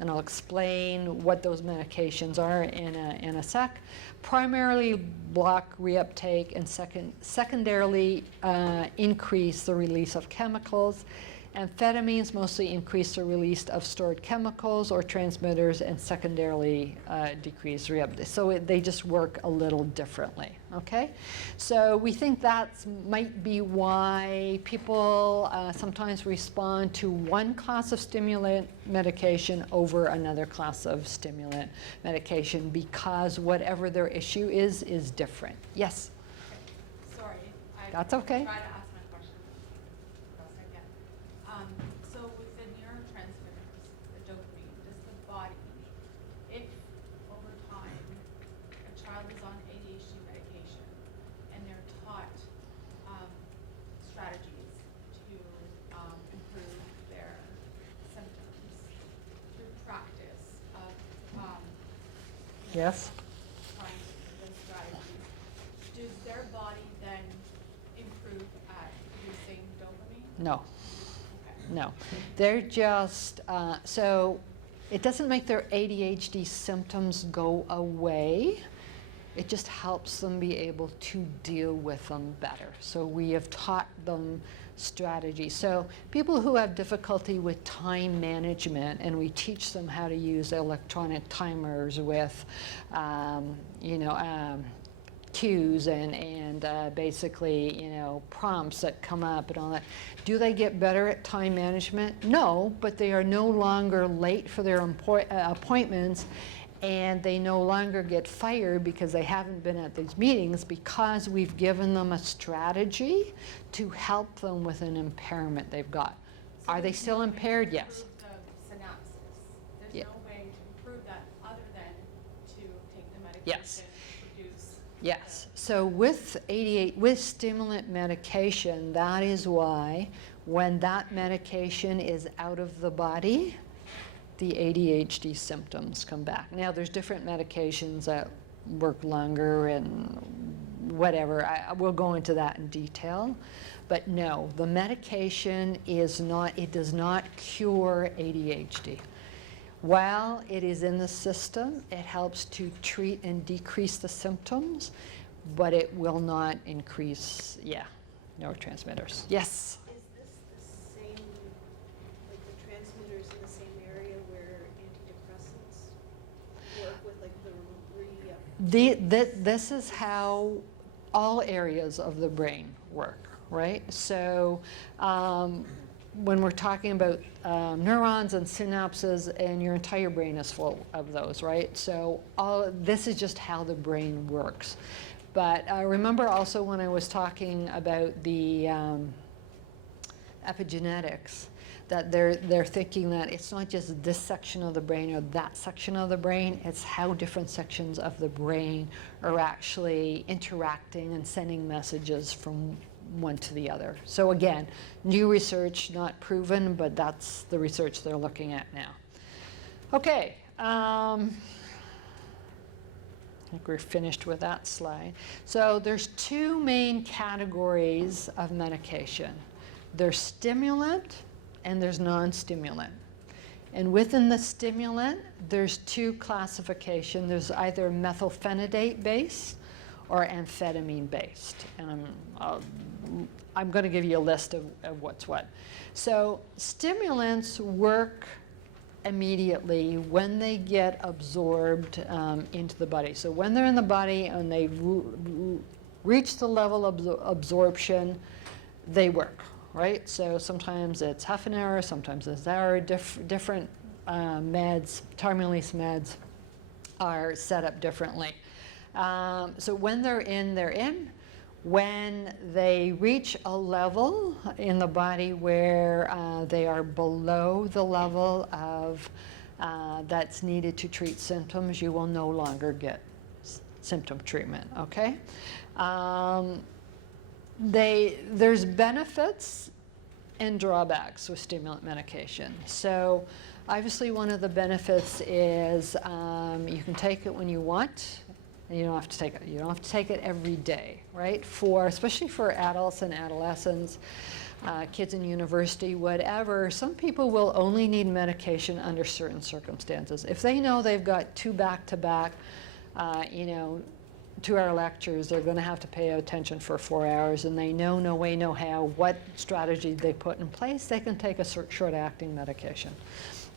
and I'll explain what those medications are in a sec, primarily block reuptake and secondarily increase the release of chemicals. Amphetamines mostly increase the release of stored chemicals or transmitters and secondarily decrease reuptake. So they just work a little differently, okay? So we think that might be why people sometimes respond to one class of stimulant medication over another class of stimulant medication, because whatever their issue is different. Yes? Sorry, That's okay. Try to ask my question the best I can. So with the neurotransmitters, the dopamine, does the body, if over time a child is on ADHD medication and they're taught strategies to improve their symptoms through practice of Yes? trying those strategies, does their body then improve at producing dopamine? No. Okay. No, they're just, so it doesn't make their ADHD symptoms go away. It just helps them be able to deal with them better. So we have taught them strategy. So people who have difficulty with time management, and we teach them how to use electronic timers with, you know, cues and basically, you know, prompts that come up and all that. Do they get better at time management? No, but they are no longer late for their appointments, and they no longer get fired because they haven't been at these meetings, because we've given them a strategy to help them with an impairment they've got. So Are they there's still no way to impaired? Yes. improve the synapses. There's Yeah. no way to improve that other than to take the medication, Yes. produce. Yes, so with stimulant medication, that is why when that medication is out of the body, the ADHD symptoms come back. Now, there's different medications that work longer and whatever. We'll go into that in detail. But no, the medication is not, it does not cure ADHD. While it is in the system, it helps to treat and decrease the symptoms, but it will not increase, neurotransmitters. Yes? Is this the same, like the transmitters in the same area where antidepressants work with, like the This is how all areas of the brain work, right? So when we're talking about neurons and synapses, and your entire brain is full of those, right? So this is just how the brain works. But remember also when I was talking about the epigenetics, that they're thinking that it's not just this section of the brain or that section of the brain, it's how different sections of the brain are actually interacting and sending messages from one to the other. So again, new research, not proven, but that's the research they're looking at now. Okay, I think we're finished with that slide. So there's two main categories of medication. There's stimulant and there's non-stimulant. And within the stimulant, there's two classifications. There's either methylphenidate-based or amphetamine-based. And I'm going to give you a list of what's what. So stimulants work immediately when they get absorbed into the body. So when they're in the body and they reach the level of absorption, they work, right? So sometimes it's half an hour, sometimes it's an hour. Different meds, time-release meds, are set up differently. So when they're in, they're in. When they reach a level in the body where they are below the level of that's needed to treat symptoms, you will no longer get symptom treatment, okay? There's benefits and drawbacks with stimulant medication. So obviously one of the benefits is you can take it when you want. You don't have to take it. You don't have to take it every day, right? Especially for adults and adolescents, kids in university, whatever. Some people will only need medication under certain circumstances. If they know they've got two back-to-back, 2-hour lectures, they're going to have to pay attention for 4 hours, and they know no way, no how what strategy they put in place, they can take a short-acting medication.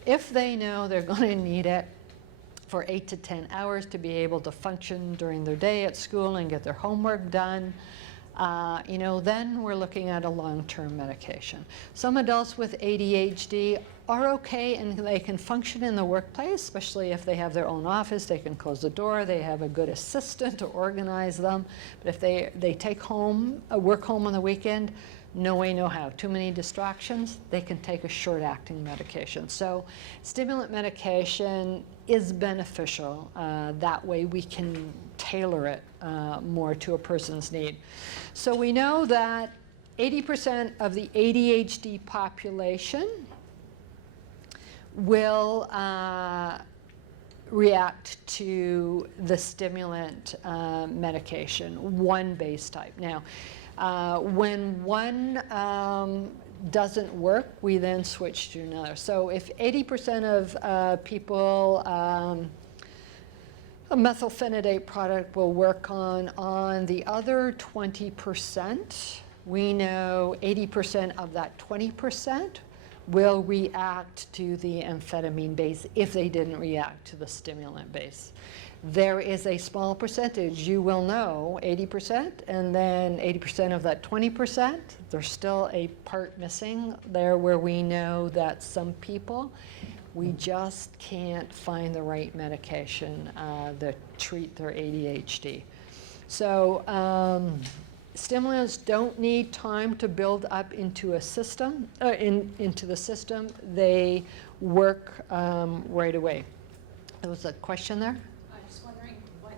If they know they're going to need it for 8 to 10 hours to be able to function during their day at school and get their homework done, then we're looking at a long-term medication. Some adults with ADHD are okay and they can function in the workplace, especially if they have their own office, they can close the door, they have a good assistant to organize them. But if they take home, work home on the weekend, no way, no how. Too many distractions, they can take a short-acting medication. So stimulant medication is beneficial. That way we can tailor it more to a person's need. So we know that 80% of the ADHD population will react to the stimulant medication, one base type. Now, when one doesn't work, we then switch to another. So if 80% of people, a methylphenidate product will work on the other 20%, we know 80% of that 20% will react to the amphetamine base if they didn't react to the stimulant base. There is a small percentage, you will know, 80%, and then 80% of that 20%, there's still a part missing there where we know that some people, we just can't find the right medication that treat their ADHD. So stimulants don't need time to build up into a system, into the system. They work right away. There was a question there? I'm just wondering what,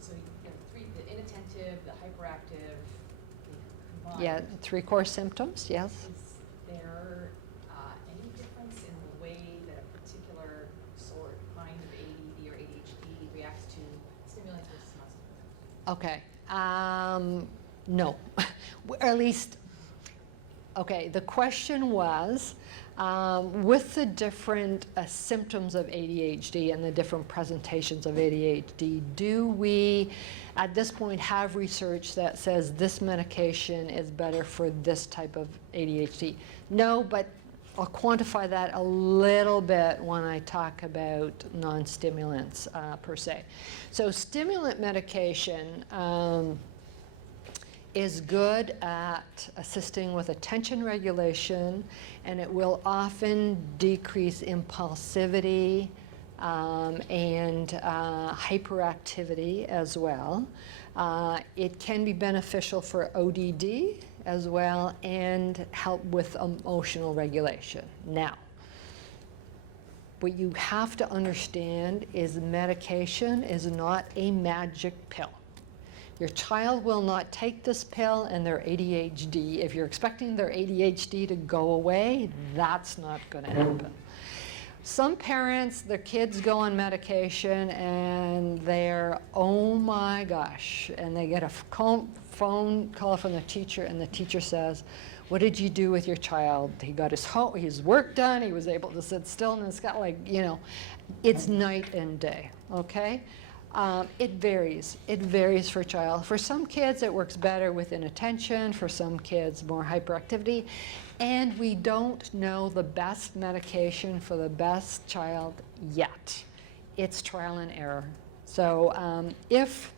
so you have three, the inattentive, the hyperactive, the combined. Yeah, 3 core symptoms, yes. Is there any difference in the way that a particular kind of ADD or ADHD reacts to stimulants versus non-stimulants? Okay. No, or at least, okay, the question was, with the different symptoms of ADHD and the different presentations of ADHD, do we, at this point, have research that says this medication is better for this type of ADHD? No, but I'll quantify that a little bit when I talk about non-stimulants per se. So stimulant medication is good at assisting with attention regulation, and it will often decrease impulsivity and hyperactivity as well. It can be beneficial for ODD as well and help with emotional regulation. Now, what you have to understand is medication is not a magic pill. Your child will not take this pill and their ADHD. If you're expecting their ADHD to go away, that's not going to happen. Some parents, their kids go on medication and they're, oh my gosh, and they get a phone call from the teacher, and the teacher says, what did you do with your child? He got his work done, he was able to sit still, and it's got like, you know, it's night and day, okay? It varies. It varies for child. For some kids, it works better with inattention. For some kids, more hyperactivity. And we don't know the best medication for the best child yet. It's trial and error. So if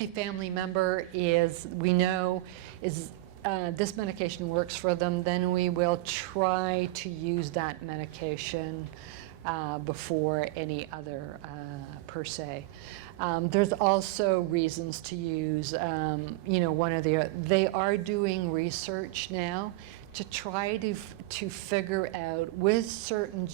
a family member we know this medication works for them, then we will try to use that medication before any other per se. There's also reasons to use, you know, they are doing research now to try to figure out with certain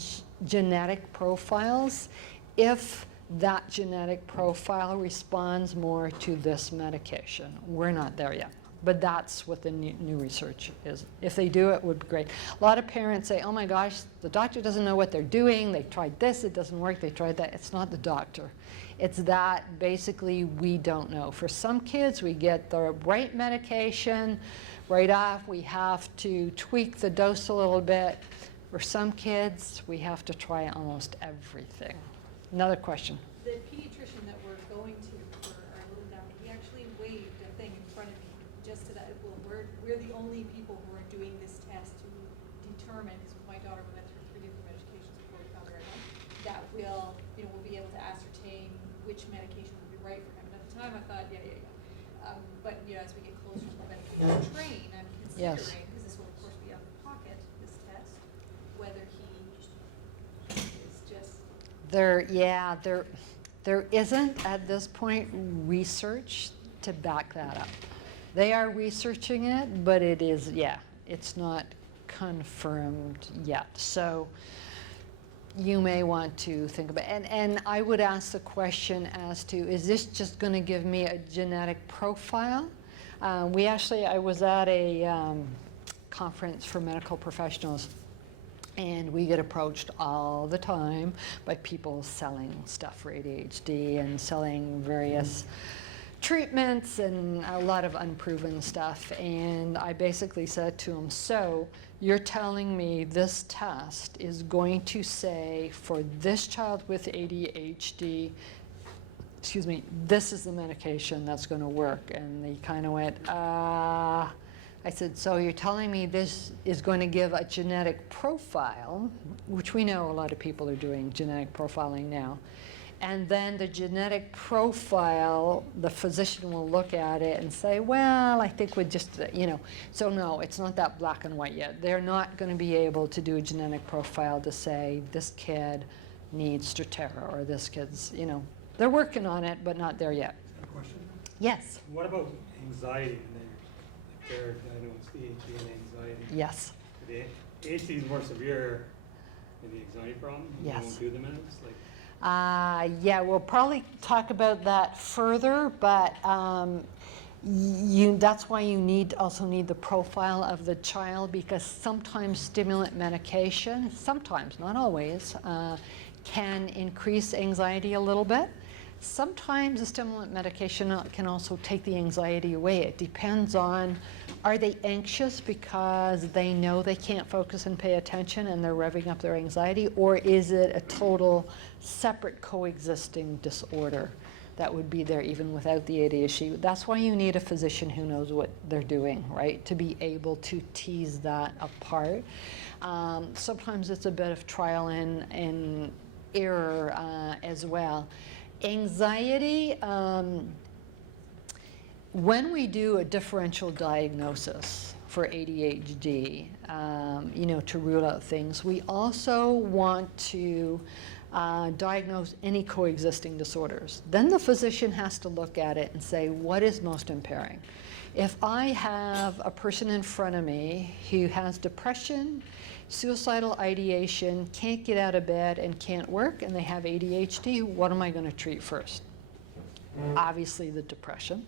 genetic profiles if that genetic profile responds more to this medication. We're not there yet. But that's what the new research is. If they do, it would be great. A lot of parents say, oh my gosh, the doctor doesn't know what they're doing. They tried this, it doesn't work. They tried that. It's not the doctor. It's that basically we don't know. For some kids, we get the right medication right off. We have to tweak the dose a little bit. For some kids, we have to try almost everything. Another question. The pediatrician that we're going to for our little down, he actually waved a thing in front of me just to that, well, we're the only people who are doing this test to determine, because my daughter went through 3 different medications before we found her at home, that will, you know, we'll be able to ascertain which medication would be right for him. And at the time I thought, yeah. But, you know, as we get closer to the medication train, I'm considering, because this will of course be out of pocket, this test, whether he is just. There isn't at this point research to back that up. They are researching it, but it is, it's not confirmed yet. So you may want to think about it. And I would ask the question as to, is this just going to give me a genetic profile? I was at a conference for medical professionals, and we get approached all the time by people selling stuff for ADHD and selling various treatments and a lot of unproven stuff. And I basically said to them, so you're telling me this test is going to say for this child with ADHD, this is the medication that's going to work? And they kind of went, I said, so you're telling me this is going to give a genetic profile, which we know a lot of people are doing genetic profiling now. And then the genetic profile, the physician will look at it and say, well, I think we'd just, you know. So no, it's not that black and white yet. They're not going to be able to do a genetic profile to say this kid needs Strattera or this kid's, you know. They're working on it, but not there yet. A question? Yes. What about anxiety? If they're diagnosed ADHD and anxiety. Yes. The ADHD is more severe than the anxiety problem. Yes. You won't do the meds? Like, yeah, we'll probably talk about that further, but that's why you also need the profile of the child, because sometimes stimulant medication, sometimes, not always, can increase anxiety a little bit. Sometimes a stimulant medication can also take the anxiety away. It depends on, are they anxious because they know they can't focus and pay attention and they're revving up their anxiety, or is it a total separate coexisting disorder that would be there even without the ADHD? That's why you need a physician who knows what they're doing, right, to be able to tease that apart. Sometimes it's a bit of trial and error as well. Anxiety, when we do a differential diagnosis for ADHD, you know, to rule out things, we also want to diagnose any coexisting disorders. Then the physician has to look at it and say, what is most impairing? If I have a person in front of me who has depression, suicidal ideation, can't get out of bed and can't work, and they have ADHD, what am I going to treat first? Obviously the depression.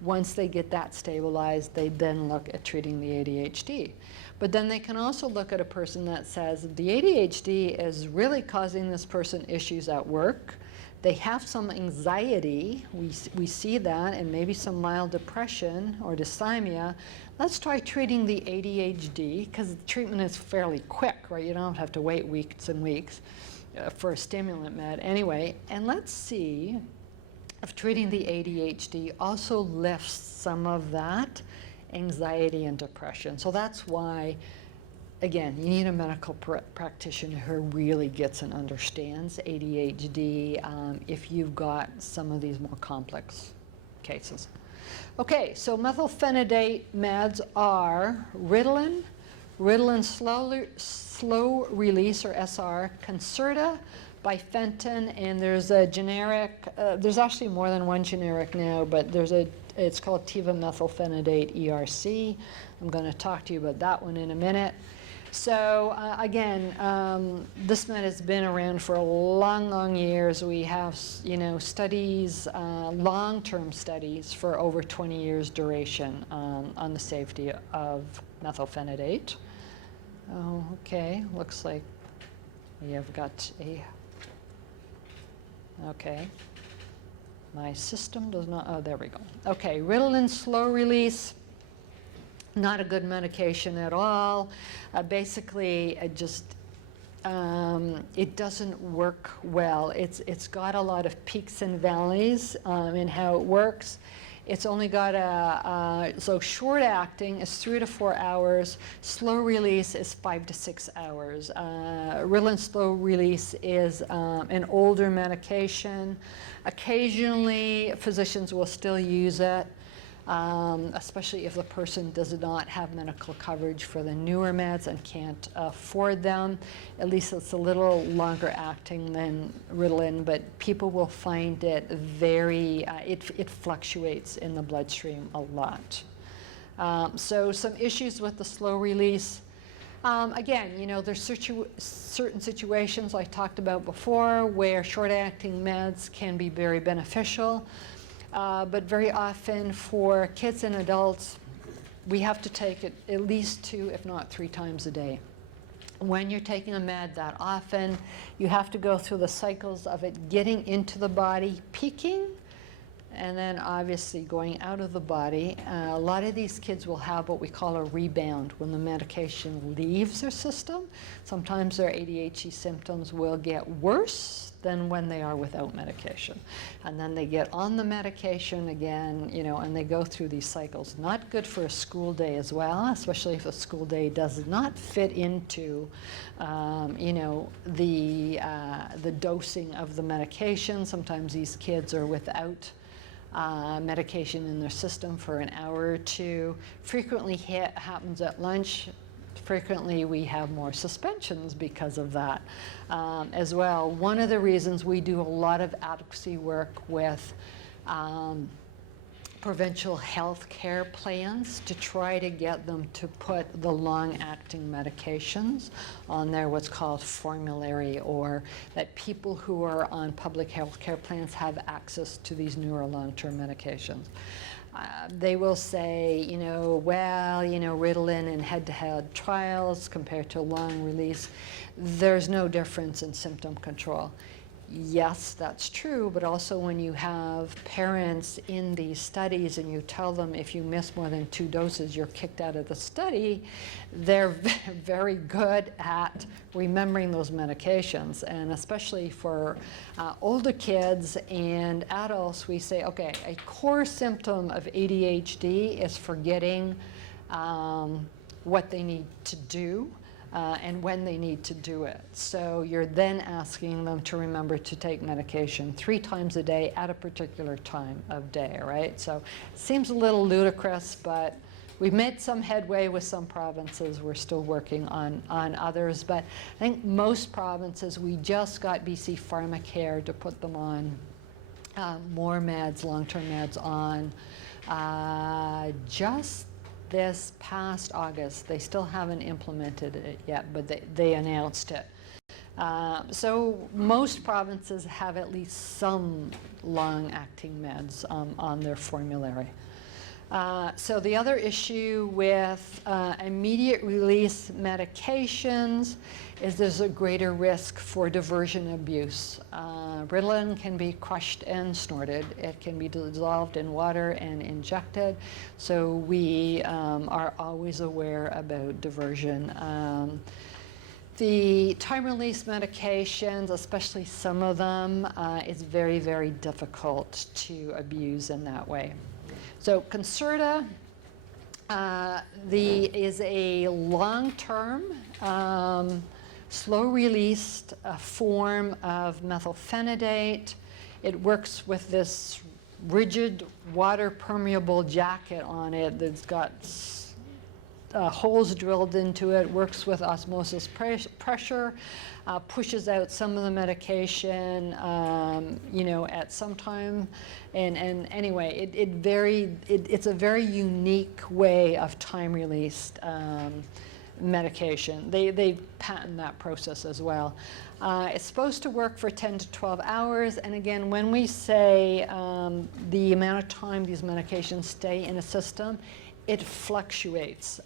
Once they get that stabilized, they then look at treating the ADHD. But then they can also look at a person that says the ADHD is really causing this person issues at work. They have some anxiety, we see that, and maybe some mild depression or dysthymia. Let's try treating the ADHD, because the treatment is fairly quick, right? You don't have to wait weeks and weeks for a stimulant med anyway. And let's see if treating the ADHD also lifts some of that anxiety and depression. So that's why, again, you need a medical practitioner who really gets and understands ADHD if you've got some of these more complex cases. Okay, so methylphenidate meds are Ritalin, slow release or SR, Concerta, Bifenton, and there's a generic, there's actually more than one generic now, but it's called tevamethylphenidate ERC. I'm going to talk to you about that one in a minute. So again, this med has been around for a long years. We have, studies, long-term studies for over 20 years duration on the safety of methylphenidate. Oh, okay, looks like we have got a, okay. My system does not, oh, there we go. Okay, Ritalin slow release. Not a good medication at all. Basically, it doesn't work well. It's got a lot of peaks and valleys in how it works. It's only got so short acting is 3 to 4 hours. Slow release is 5 to 6 hours. Ritalin slow release is an older medication. Occasionally, physicians will still use it. Especially if the person does not have medical coverage for the newer meds and can't afford them. At least it's a little longer acting than Ritalin, but people will find it very, it fluctuates in the bloodstream a lot. So some issues with the slow release. Again, there's certain situations I talked about before where short-acting meds can be very beneficial. But very often for kids and adults, we have to take it at least 2, if not 3 times a day. When you're taking a med that often, you have to go through the cycles of it getting into the body, peaking, and then obviously going out of the body. A lot of these kids will have what we call a rebound when the medication leaves their system. Sometimes their ADHD symptoms will get worse than when they are without medication. And then they get on the medication again, and they go through these cycles. Not good for a school day as well, especially if a school day does not fit into, the dosing of the medication. Sometimes these kids are without medication in their system for an hour or 2. Frequently happens at lunch. Frequently we have more suspensions because of that as well. One of the reasons we do a lot of advocacy work with provincial health care plans to try to get them to put the long-acting medications on their what's called formulary, or that people who are on public health care plans have access to these newer long-term medications. They will say, Ritalin in head-to-head trials compared to long release, there's no difference in symptom control. Yes, that's true, but also when you have parents in these studies and you tell them if you miss more than 2 doses, you're kicked out of the study, they're very good at remembering those medications. And especially for older kids and adults, we say, okay, a core symptom of ADHD is forgetting what they need to do. And when they need to do it. So you're then asking them to remember to take medication 3 times a day at a particular time of day, right? So it seems a little ludicrous, but we've made some headway with some provinces. We're still working on others, but I think most provinces, we just got BC PharmaCare to put them on more meds, long-term meds on just this past August. They still haven't implemented it yet, but they announced it. So most provinces have at least some long-acting meds on their formulary. So the other issue with immediate release medications is there's a greater risk for diversion abuse. Ritalin can be crushed and snorted. It can be dissolved in water and injected. So we are always aware about diversion. The time-release medications, especially some of them, is very, very difficult to abuse in that way. So Concerta is a long-term, slow-released form of methylphenidate. It works with this rigid water-permeable jacket on it that's got holes drilled into it, works with osmosis pressure, pushes out some of the medication, at some time. And anyway, it's a very unique way of time-released medication. They patent that process as well. It's supposed to work for 10 to 12 hours. And again, when we say the amount of time these medications stay in a system, it fluctuates.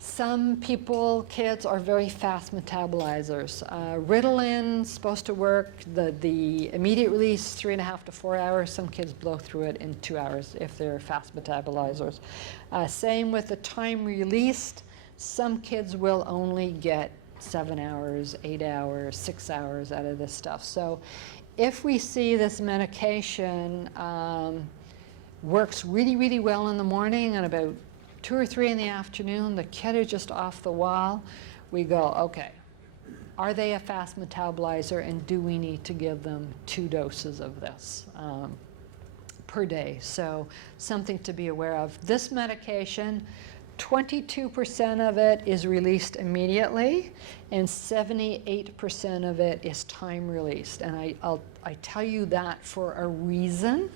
Some kids are very fast metabolizers. Ritalin's supposed to work, the immediate release, 3.5 to 4 hours. Some kids blow through it in 2 hours if they're fast metabolizers. Same with the time released. Some kids will only get 7 hours, 8 hours, 6 hours out of this stuff. So if we see this medication works really, really well in the morning, and about 2 or 3 in the afternoon, the kid is just off the wall, we go, okay, are they a fast metabolizer, and do we need to give them 2 doses of this per day? So something to be aware of. This medication, 22% of it is released immediately, and 78% of it is time released. And I tell you that for a reason,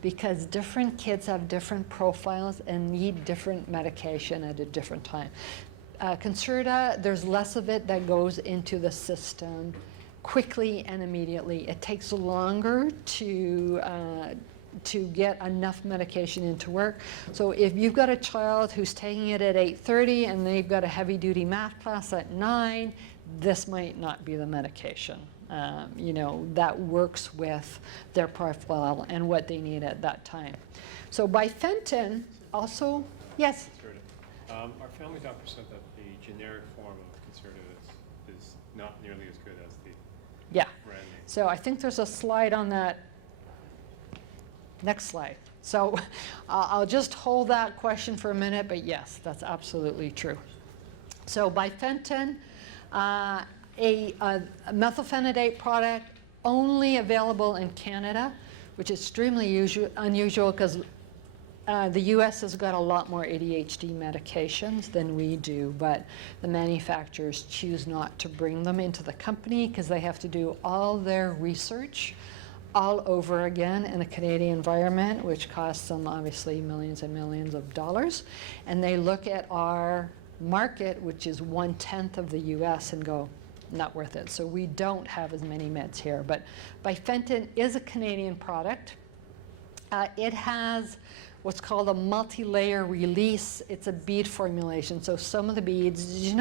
because different kids have different profiles and need different medication at a different time. Concerta, there's less of it that goes into the system quickly and immediately. It takes longer to get enough medication into work. So if you've got a child who's taking it at 8:30 and they've got a heavy-duty math class at 9, this might not be the medication. That works with their profile and what they need at that time. So bifenton also, yes? Our family doctor said that the generic form of Concerta is not nearly as good as the brand name. So I think there's a slide on that. Next slide. So I'll just hold that question for a minute, but yes, that's absolutely true. So bifenton, a methylphenidate product only available in Canada, which is extremely unusual because the US has got a lot more ADHD medications than we do, but the manufacturers choose not to bring them into the company because they have to do all their research all over again in a Canadian environment, which costs them obviously millions and millions of dollars. And they look at our market, which is 1/10 of the US, and go, not worth it. So we don't have as many meds here. But bifenton is a Canadian product. It has what's called a multi-layer release. It's a bead formulation. So some of the beads,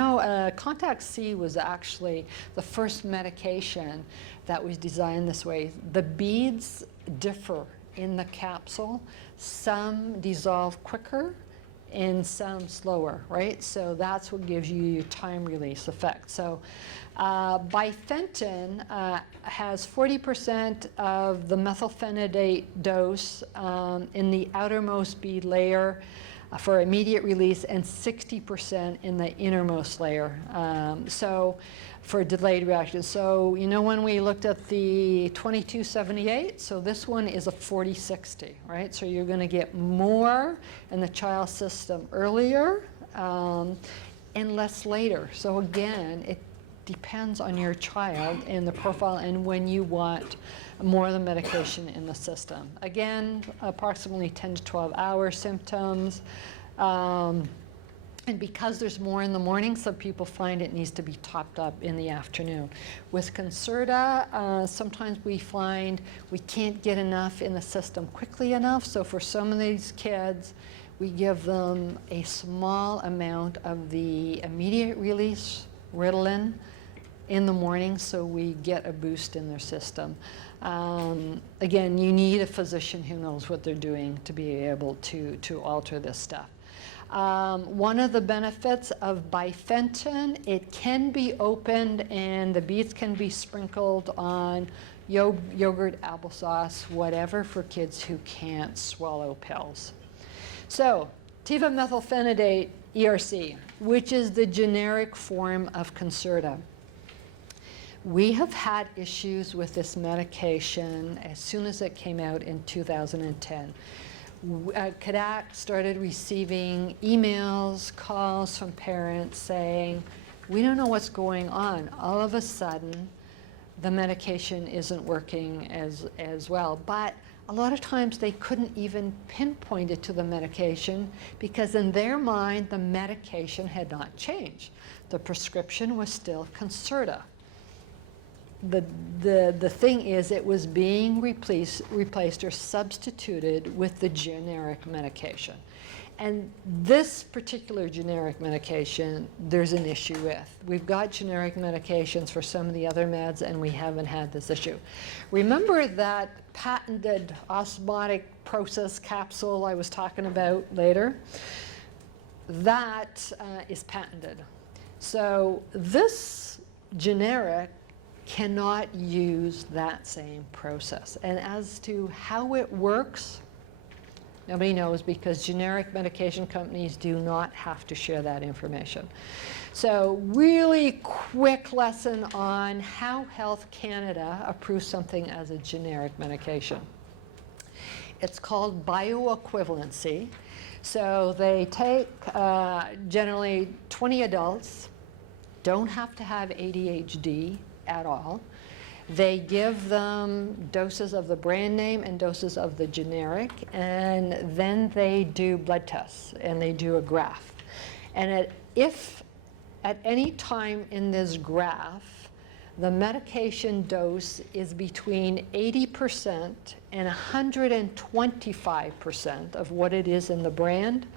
Contact C was actually the first medication that was designed this way. The beads differ in the capsule. Some dissolve quicker and some slower, right? So that's what gives you your time release effect. So bifenton has 40% of the methylphenidate dose in the outermost bead layer for immediate release, and 60% in the innermost layer. So for delayed reaction. So when we looked at the 2278, so this one is a 4060, right? So you're going to get more in the child system earlier and less later. So again, it depends on your child and the profile and when you want more of the medication in the system. Again, approximately 10 to 12 hour symptoms. And because there's more in the morning, some people find it needs to be topped up in the afternoon. With Concerta, sometimes we find we can't get enough in the system quickly enough. So for some of these kids, we give them a small amount of the immediate release Ritalin in the morning so we get a boost in their system. Again, you need a physician who knows what they're doing to be able to alter this stuff. One of the benefits of bifenton, it can be opened and the beads can be sprinkled on yogurt, applesauce, whatever, for kids who can't swallow pills. So, tevamethylphenidate, ERC, which is the generic form of Concerta. We have had issues with this medication as soon as it came out in 2010. Kadak started receiving emails, calls from parents saying, we don't know what's going on. All of a sudden, the medication isn't working as well. But a lot of times they couldn't even pinpoint it to the medication because in their mind, the medication had not changed. The prescription was still Concerta. The thing is, it was being replaced or substituted with the generic medication. And this particular generic medication, there's an issue with. We've got generic medications for some of the other meds, and we haven't had this issue. Remember that patented osmotic process capsule I was talking about later? That is patented. So this generic cannot use that same process. And as to how it works, nobody knows because generic medication companies do not have to share that information. So really quick lesson on how Health Canada approves something as a generic medication. It's called bioequivalency. So they take generally 20 adults, don't have to have ADHD at all. They give them doses of the brand name and doses of the generic, and then they do blood tests and they do a graph. And if at any time in this graph the medication dose is between 80% and 125% of what it is in the brand,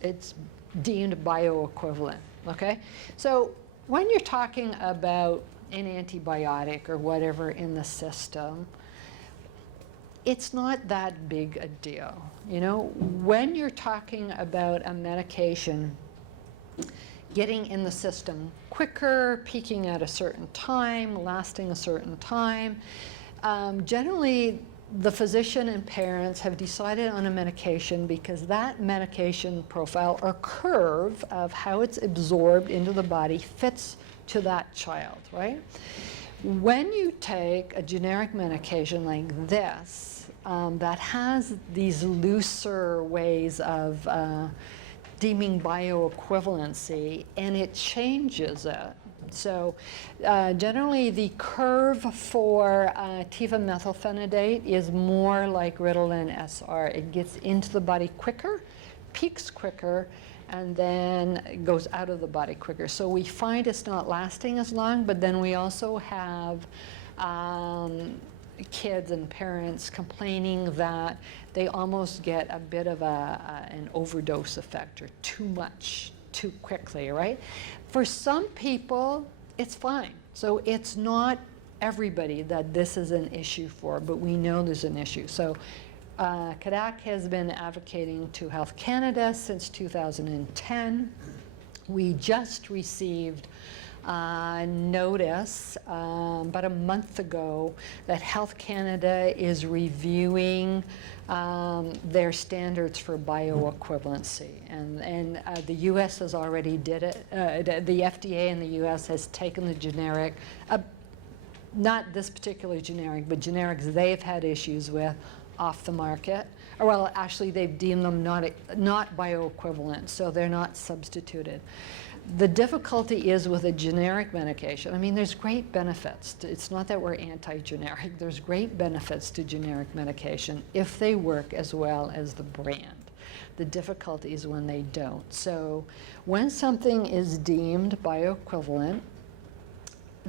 it's deemed bioequivalent, okay? So when you're talking about an antibiotic or whatever in the system, it's not that big a deal. You know, when you're talking about a medication getting in the system quicker, peaking at a certain time, lasting a certain time, generally the physician and parents have decided on a medication because that medication profile or curve of how it's absorbed into the body fits to that child, right? When you take a generic medication like this that has these looser ways of deeming bioequivalency, and it changes it. So generally the curve for tevamethylphenidate is more like Ritalin SR. It gets into the body quicker, peaks quicker, and then goes out of the body quicker. So we find it's not lasting as long, but then we also have kids and parents complaining that they almost get a bit of an overdose effect or too much too quickly, right? For some people, it's fine. So it's not everybody that this is an issue for, but we know there's an issue. So Kadak has been advocating to Health Canada since 2010. We just received notice about a month ago that Health Canada is reviewing their standards for bioequivalency. And the US has already did it. The FDA in the US has taken the generic, not this particular generic, but generics they've had issues with, off the market. Or well, actually they've deemed them not bioequivalent, so they're not substituted. The difficulty is with a generic medication. I mean, there's great benefits. It's not that we're anti-generic. There's great benefits to generic medication if they work as well as the brand. The difficulty is when they don't. So when something is deemed bioequivalent,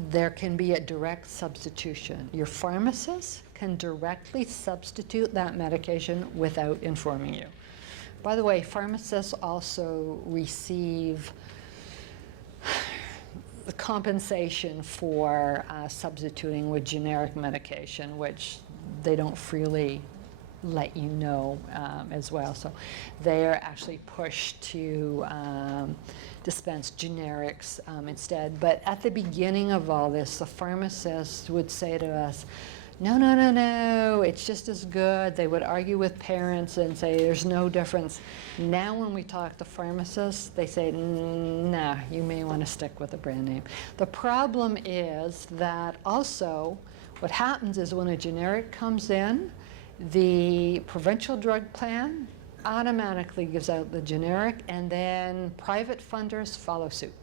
there can be a direct substitution. Your pharmacist can directly substitute that medication without informing you. By the way, pharmacists also receive the compensation for substituting with generic medication, which they don't freely let you know as well. So they are actually pushed to dispense generics instead. But at the beginning of all this, the pharmacist would say to us, no, no, no, no, it's just as good. They would argue with parents and say there's no difference. Now when we talk to pharmacists, they say, nah, you may want to stick with the brand name. The problem is that also what happens is when a generic comes in, the provincial drug plan automatically gives out the generic, and then private funders follow suit.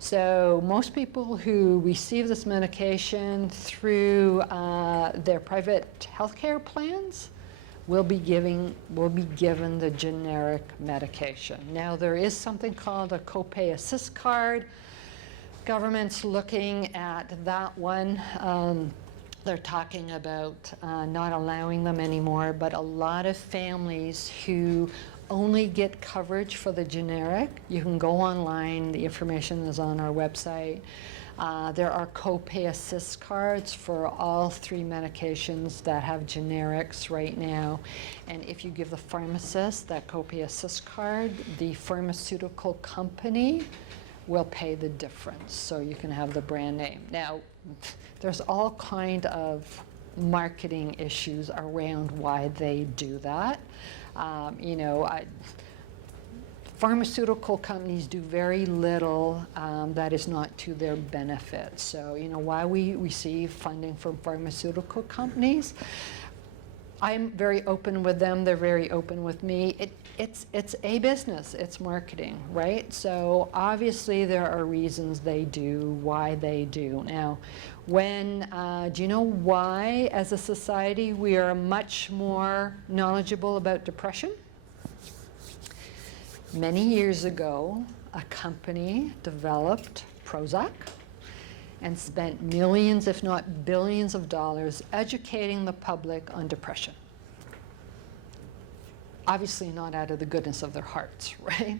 So most people who receive this medication through their private healthcare plans will be given the generic medication. Now there is something called a copay assist card. Government's looking at that one. They're talking about not allowing them anymore, but a lot of families who only get coverage for the generic, you can go online, the information is on our website. There are copay assist cards for all 3 medications that have generics right now. And if you give the pharmacist that copay assist card, the pharmaceutical company will pay the difference, so you can have the brand name. Now, there's all kind of marketing issues around why they do that. You know, pharmaceutical companies do very little that is not to their benefit. So, you know, why we receive funding from pharmaceutical companies, I'm very open with them, they're very open with me. It's a business, it's marketing, right? So obviously there are reasons they do, why they do. Now, do you know why as a society we are much more knowledgeable about depression? Many years ago, a company developed Prozac and spent millions, if not billions of dollars educating the public on depression. Obviously not out of the goodness of their hearts, right?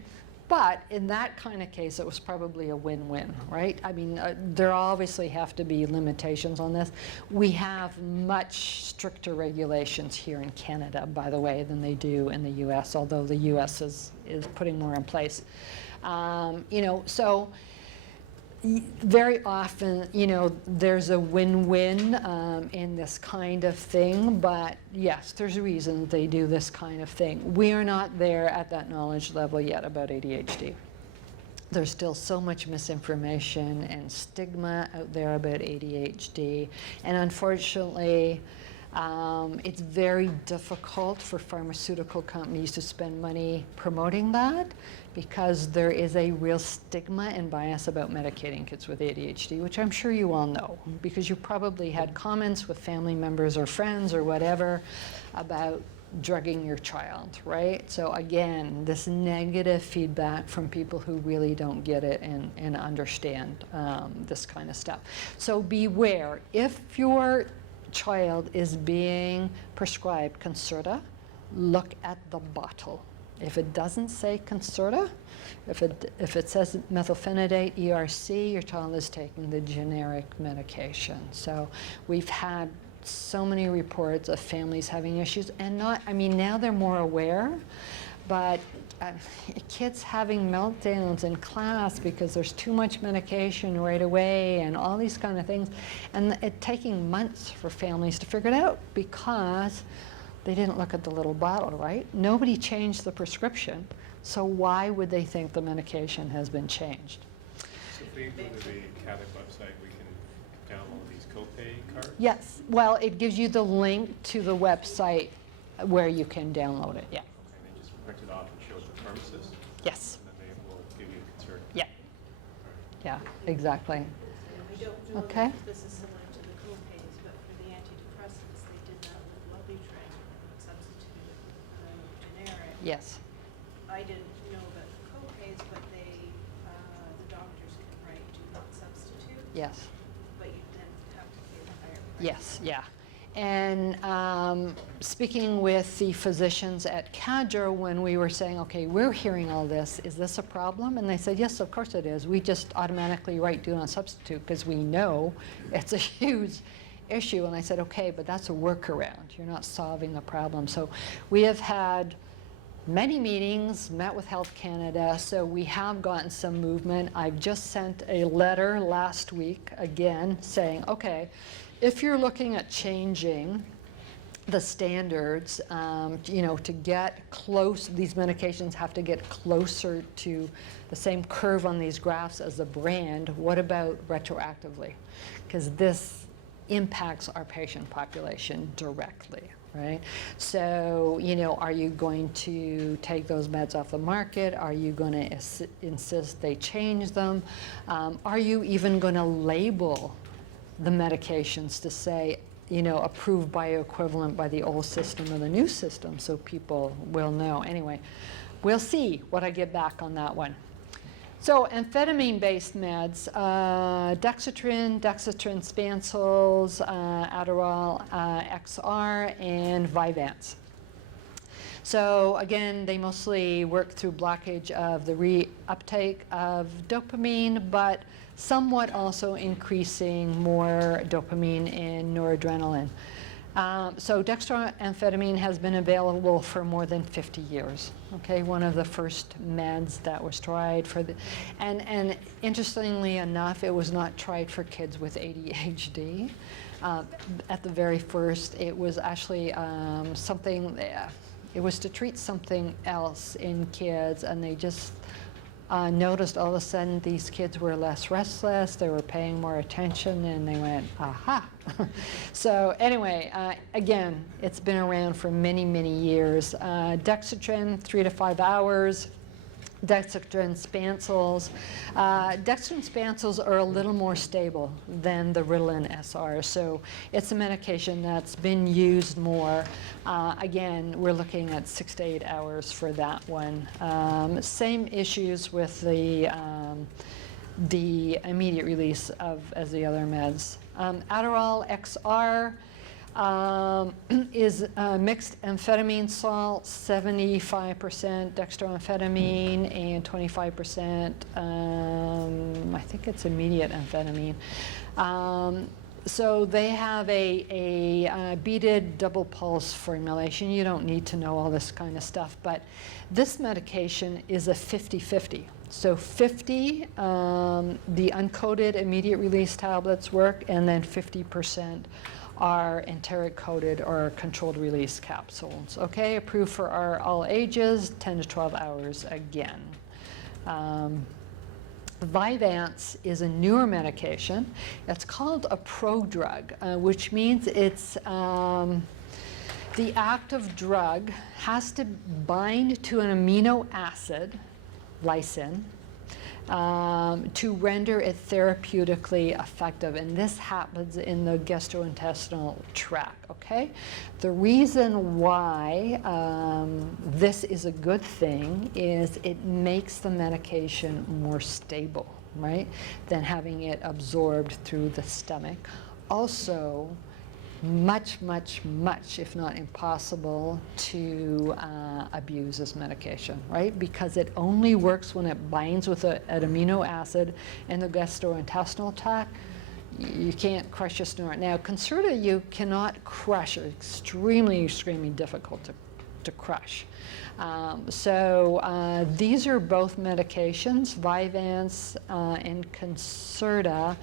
But in that kind of case, it was probably a win-win, right? I mean, there obviously have to be limitations on this. We have much stricter regulations here in Canada, by the way, than they do in the US, although the US is putting more in place. You know, so very often, you know, there's a win-win in this kind of thing, but yes, there's a reason they do this kind of thing. We are not there at that knowledge level yet about ADHD. There's still so much misinformation and stigma out there about ADHD, and unfortunately, it's very difficult for pharmaceutical companies to spend money promoting that because there is a real stigma and bias about medicating kids with ADHD, which I'm sure you all know, because you probably had comments with family members or friends or whatever about drugging your child, right? So again, this negative feedback from people who really don't get it and understand this kind of stuff. So beware, if your child is being prescribed Concerta, look at the bottle. If it doesn't say Concerta, if it says methylphenidate ERC, your child is taking the generic medication. So we've had so many reports of families having issues, and now they're more aware, but kids having meltdowns in class because there's too much medication right away and all these kind of things, and it taking months for families to figure it out because they didn't look at the little bottle, right? Nobody changed the prescription, so why would they think the medication has been changed? So if we go to the Catholic website, we can download these copay cards? Yes, well, it gives you the link to the website where you can download it, yeah. Okay, and then just print it off and show it to the pharmacist? Yes, And then they will give you a concert? yeah, yeah, exactly. We don't know Okay. if this is similar to the co-pays, but for the antidepressants, they did that with Wellbutrin, substituted generic Yes. I didn't know about the co-pays, but the doctors can write do not substitute, Yes. but you then have to pay the higher price. Yes, yeah. And speaking with the physicians at Cadre, when we were saying, okay, we're hearing all this, is this a problem? And they said, yes, of course it is. We just automatically write do not substitute because we know it's a huge issue. And I said, okay, but that's a workaround. You're not solving the problem. So we have had many meetings, met with Health Canada, so we have gotten some movement. I've just sent a letter last week, again, saying, okay, if you're looking at changing the standards, you know, to get close, these medications have to get closer to the same curve on these graphs as the brand, what about retroactively? Because this impacts our patient population directly. Right? So, you know, are you going to take those meds off the market? Are you going to insist they change them? Are you even going to label the medications to say, you know, approved bioequivalent by the old system or the new system so people will know? Anyway, we'll see what I get back on that one. So amphetamine-based meds, dexatrin, dexatrin-spansels, Adderall XR, and Vyvanse. So again, they mostly work through blockage of the reuptake of dopamine, but somewhat also increasing more dopamine and noradrenaline. So dextroamphetamine has been available for more than 50 years. Okay, one of the first meds that was tried for the, and interestingly enough, it was not tried for kids with ADHD. At the very first, it was actually something, it was to treat something else in kids, and they just noticed all of a sudden these kids were less restless, they were paying more attention, and they went, aha. So anyway, again, it's been around for many, many years. Dexatrin, 3 to 5 hours. Dexatrin spansels. Dexatrin spansels are a little more stable than the Ritalin SR, so it's a medication that's been used more. Again, we're looking at 6 to 8 hours for that one. Same issues with the immediate release as the other meds. Adderall XR is mixed amphetamine salt, 75% dextroamphetamine and 25%, I think it's immediate amphetamine. So they have a beaded double pulse formulation. You don't need to know all this kind of stuff, but this medication is a 50-50. So 50, the uncoated immediate release tablets work, and then 50% are enteric coated or controlled release capsules. Okay, approved for all ages, 10 to 12 hours again. Vyvanse is a newer medication. It's called a prodrug, which means it's the active drug has to bind to an amino acid, lysine, to render it therapeutically effective, and this happens in the gastrointestinal tract, okay? The reason why this is a good thing is it makes the medication more stable, right, than having it absorbed through the stomach. Also, much, if not impossible, to abuse this medication, right? Because it only works when it binds with an amino acid in the gastrointestinal tract. You can't crush a snort. Now, Concerta you cannot crush. It's extremely difficult to crush. So these are both medications, Vyvanse and Concerta.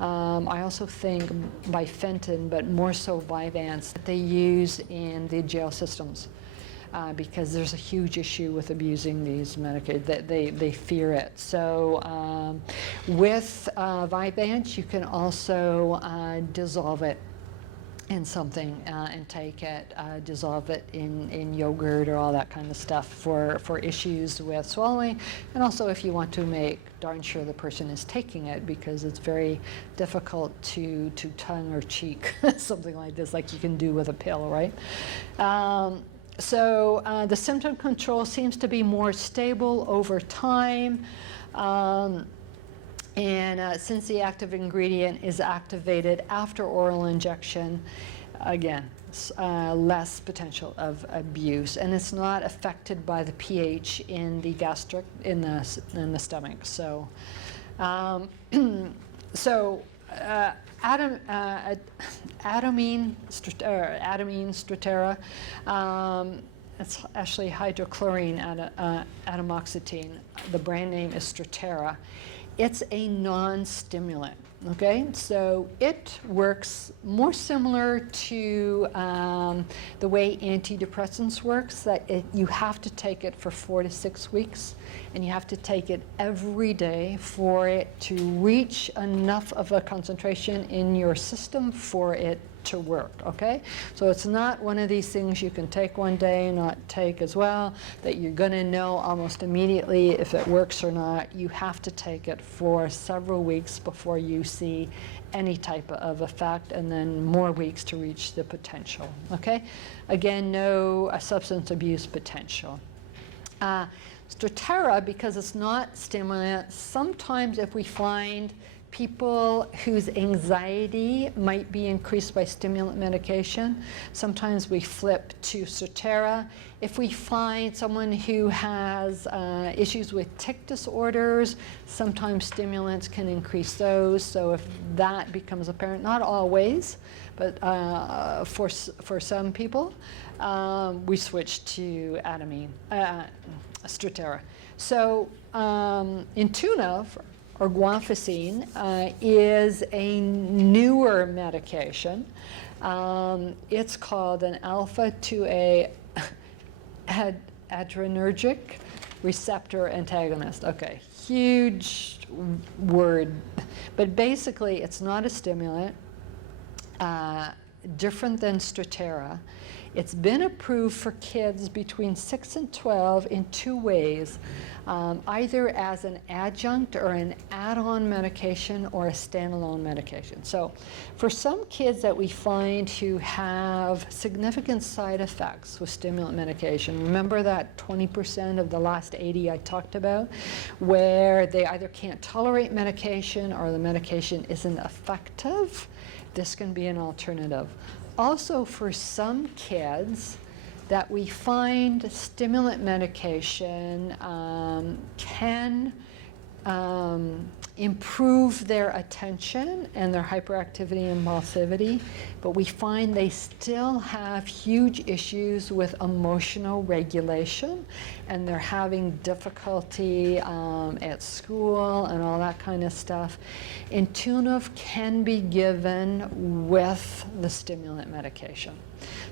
I also think Bifenton, but more so Vyvanse, that they use in the jail systems because there's a huge issue with abusing these medications. They fear it. So with Vyvanse, you can also dissolve it in something and take it, dissolve it in yogurt or all that kind of stuff for issues with swallowing, and also if you want to make darn sure the person is taking it, because it's very difficult to tongue or cheek something like this, like you can do with a pill, right? the symptom control seems to be more stable over time. Since the active ingredient is activated after oral injection, again, less potential of abuse, and it's not affected by the pH in the gastric, in the stomach. So, Adamine Strattera, it's actually hydrochlorine atomoxetine. The brand name is Strattera. It's a non-stimulant, okay? So it works more similar to the way antidepressants works, that you have to take it for 4 to 6 weeks, and you have to take it every day for it to reach enough of a concentration in your system for it to work, okay? So it's not one of these things you can take one day and not take as well, that you're going to know almost immediately if it works or not. You have to take it for several weeks before you see any type of effect, and then more weeks to reach the potential, okay? Again, no substance abuse potential. Strattera, because it's not stimulant, sometimes if we find people whose anxiety might be increased by stimulant medication, sometimes we flip to Strattera. If we find someone who has issues with tic disorders, sometimes stimulants can increase those. So if that becomes apparent, not always, but for some people, we switch to Strattera. So in tuna, or guanfacine, is a newer medication. It's called an alpha-2A adrenergic receptor antagonist. Okay, huge word, but basically it's not a stimulant, different than Strattera. It's been approved for kids between 6 and 12 in 2 ways, either as an adjunct or an add-on medication or a standalone medication. So for some kids that we find who have significant side effects with stimulant medication, remember that 20% of the last 80 I talked about, where they either can't tolerate medication or the medication isn't effective, this can be an alternative. Also, for some kids that we find stimulant medication can improve their attention and their hyperactivity and impulsivity, but we find they still have huge issues with emotional regulation, and they're having difficulty at school and all that kind of stuff. Intuitive can be given with the stimulant medication.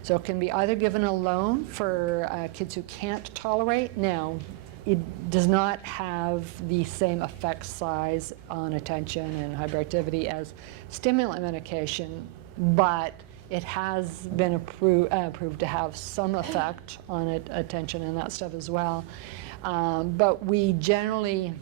So it can be either given alone for kids who can't tolerate. Now, it does not have the same effect size on attention and hyperactivity as stimulant medication, but it has been approved to have some effect on attention and that stuff as well. But we generally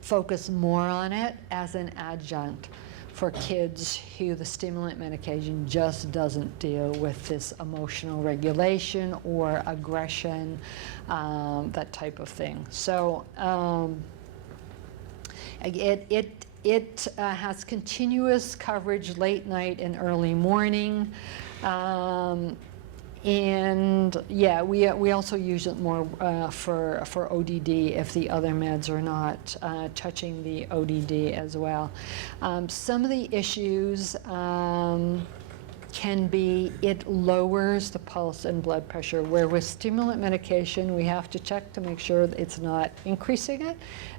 focus more on it as an adjunct for kids who the stimulant medication just doesn't deal with this emotional regulation or aggression, that type of thing. So it has continuous coverage late night and early morning. And yeah, we also use it more for ODD if the other meds are not touching the ODD as well. Some of the issues can be it lowers the pulse and blood pressure, where with stimulant medication we have to check to make sure that it's not increasing it.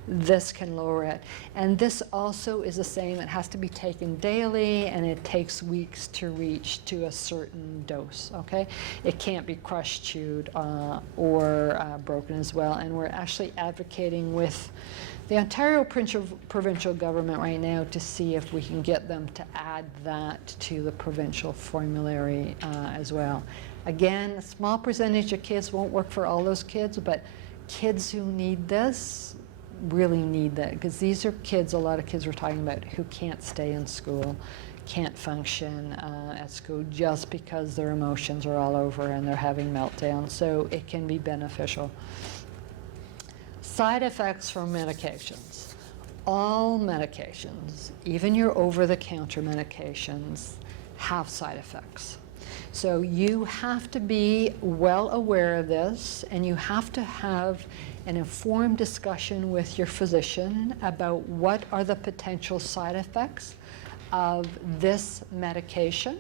This can lower it. And this also is the same. It has to be taken daily, and it takes weeks to reach to a certain dose, okay? It can't be crushed, chewed, or broken as well. And we're actually advocating with the Ontario provincial government right now to see if we can get them to add that to the provincial formulary as well. Again, a small percentage of kids won't work for all those kids, but kids who need this really need that, because these are kids, a lot of kids we're talking about, who can't stay in school, can't function at school just because their emotions are all over and they're having meltdowns. So it can be beneficial. Side effects from medications. All medications, even your over-the-counter medications, have side effects. So you have to be well aware of this, and you have to have an informed discussion with your physician about what are the potential side effects of this medication.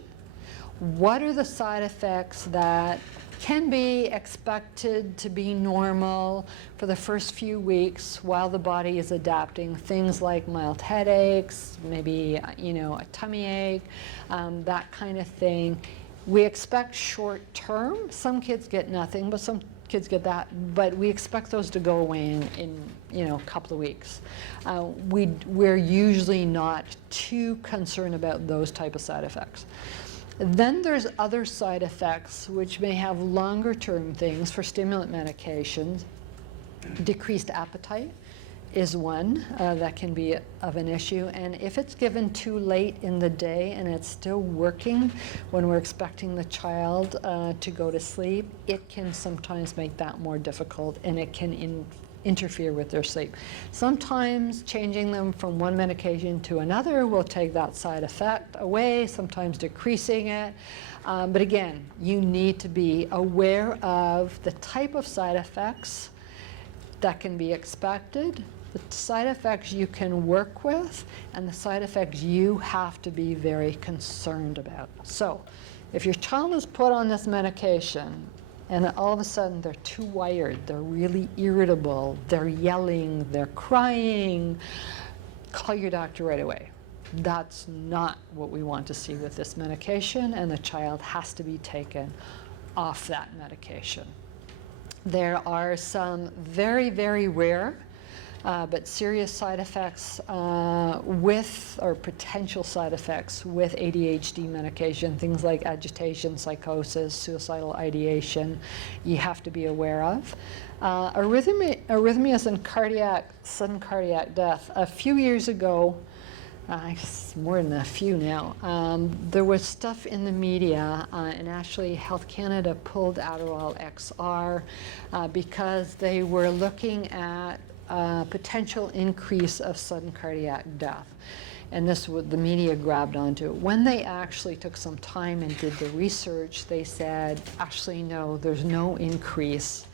What are the side effects that can be expected to be normal for the first few weeks while the body is adapting? Things like mild headaches, maybe a tummy ache, that kind of thing. We expect short term. Some kids get nothing, but some kids get that. But we expect those to go away in a couple of weeks. We're usually not too concerned about those type of side effects. Then there's other side effects which may have longer term things for stimulant medications. Decreased appetite is one that can be of an issue, and if it's given too late in the day and it's still working when we're expecting the child to go to sleep, it can sometimes make that more difficult, and it can interfere with their sleep. Sometimes changing them from one medication to another will take that side effect away, sometimes decreasing it. But again, you need to be aware of the type of side effects that can be expected, the side effects you can work with, and the side effects you have to be very concerned about. So if your child is put on this medication and all of a sudden they're too wired, they're really irritable, they're yelling, they're crying, call your doctor right away. That's not what we want to see with this medication, and the child has to be taken off that medication. There are some very, very rare but serious side effects or potential side effects with ADHD medication, things like agitation, psychosis, suicidal ideation, you have to be aware of. Arrhythmias and sudden cardiac death. A few years ago, it's more than a few now, there was stuff in the media, and actually Health Canada pulled Adderall XR because they were looking at potential increase of sudden cardiac death. And the media grabbed onto it. When they actually took some time and did the research, they said, actually, no, there's no increase.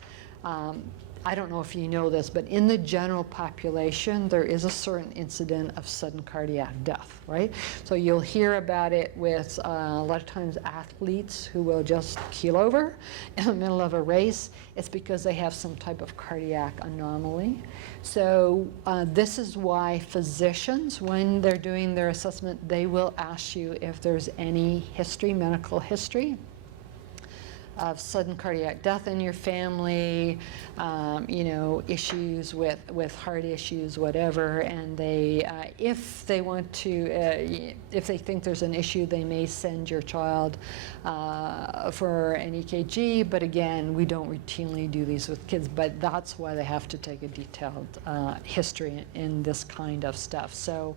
I don't know if you know this, but in the general population, there is a certain incident of sudden cardiac death, right? So you'll hear about it with a lot of times athletes who will just keel over in the middle of a race. It's because they have some type of cardiac anomaly. So this is why physicians, when they're doing their assessment, they will ask you if there's any history, medical history of sudden cardiac death in your family, issues with heart issues, whatever, and they, if they want to, if they think there's an issue, they may send your child for an EKG, but again, we don't routinely do these with kids, but that's why they have to take a detailed history in this kind of stuff. So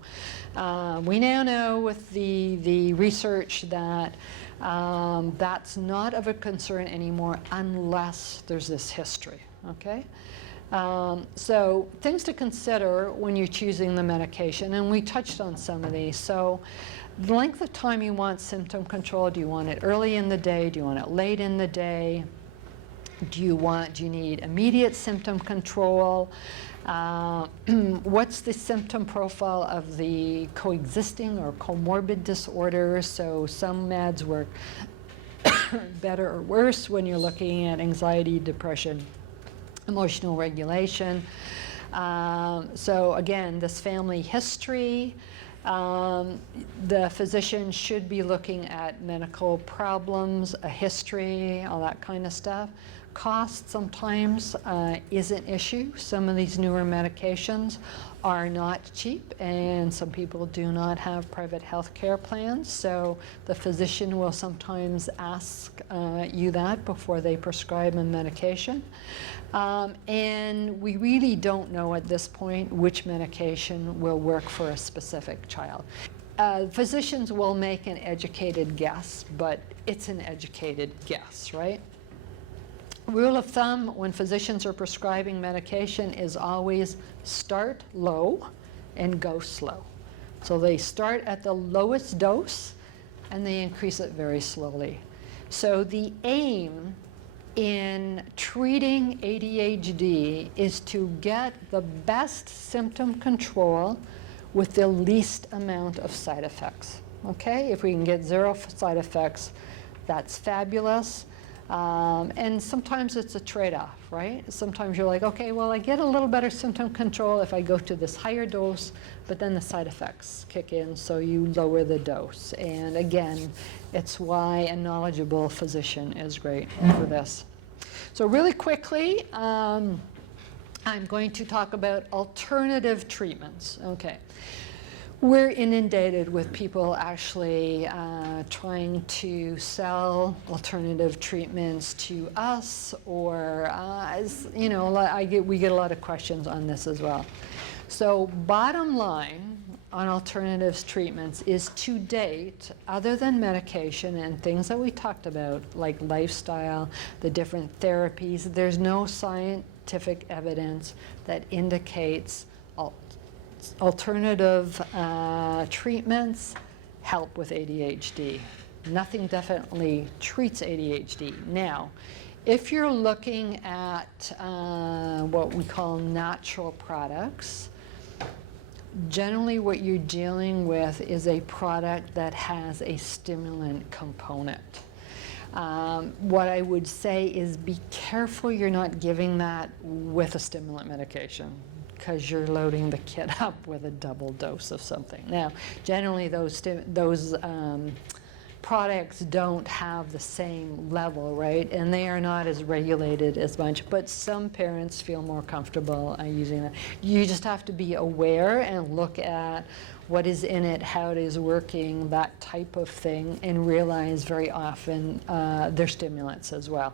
we now know with the research that that's not of a concern anymore unless there's this history, okay? So things to consider when you're choosing the medication, and we touched on some of these. So the length of time you want symptom control, do you want it early in the day? Do you want it late in the day? Do you need immediate symptom control? What's the symptom profile of the coexisting or comorbid disorders? So some meds work better or worse when you're looking at anxiety, depression, emotional regulation. So again, this family history, the physician should be looking at medical problems, a history, all that kind of stuff. Cost sometimes is an issue. Some of these newer medications are not cheap, and some people do not have private health care plans, so the physician will sometimes ask you that before they prescribe a medication. And we really don't know at this point which medication will work for a specific child. physicians will make an educated guess, but it's an educated guess, right? Rule of thumb when physicians are prescribing medication is always start low and go slow. So they start at the lowest dose and they increase it very slowly. So the aim in treating ADHD is to get the best symptom control with the least amount of side effects. Okay, if we can get 0 side effects, that's fabulous. And sometimes it's a trade-off, right? Sometimes you're like, okay, well, I get a little better symptom control if I go to this higher dose, but then the side effects kick in, so you lower the dose. And again, it's why a knowledgeable physician is great for this. So really quickly, I'm going to talk about alternative treatments. Okay. We're inundated with people actually trying to sell alternative treatments to us, or you know, we get a lot of questions on this as well. So bottom line on alternatives treatments is, to date, other than medication and things that we talked about, like lifestyle, the different therapies, there's no scientific evidence that indicates alternative treatments help with ADHD. Nothing definitely treats ADHD. Now, if you're looking at what we call natural products, generally what you're dealing with is a product that has a stimulant component. What I would say is be careful you're not giving that with a stimulant medication, because you're loading the kid up with a double dose of something. Now, generally those products don't have the same level, right? And they are not as regulated as much, but some parents feel more comfortable using that. You just have to be aware and look at what is in it, how it is working, that type of thing, and realize very often they're stimulants as well.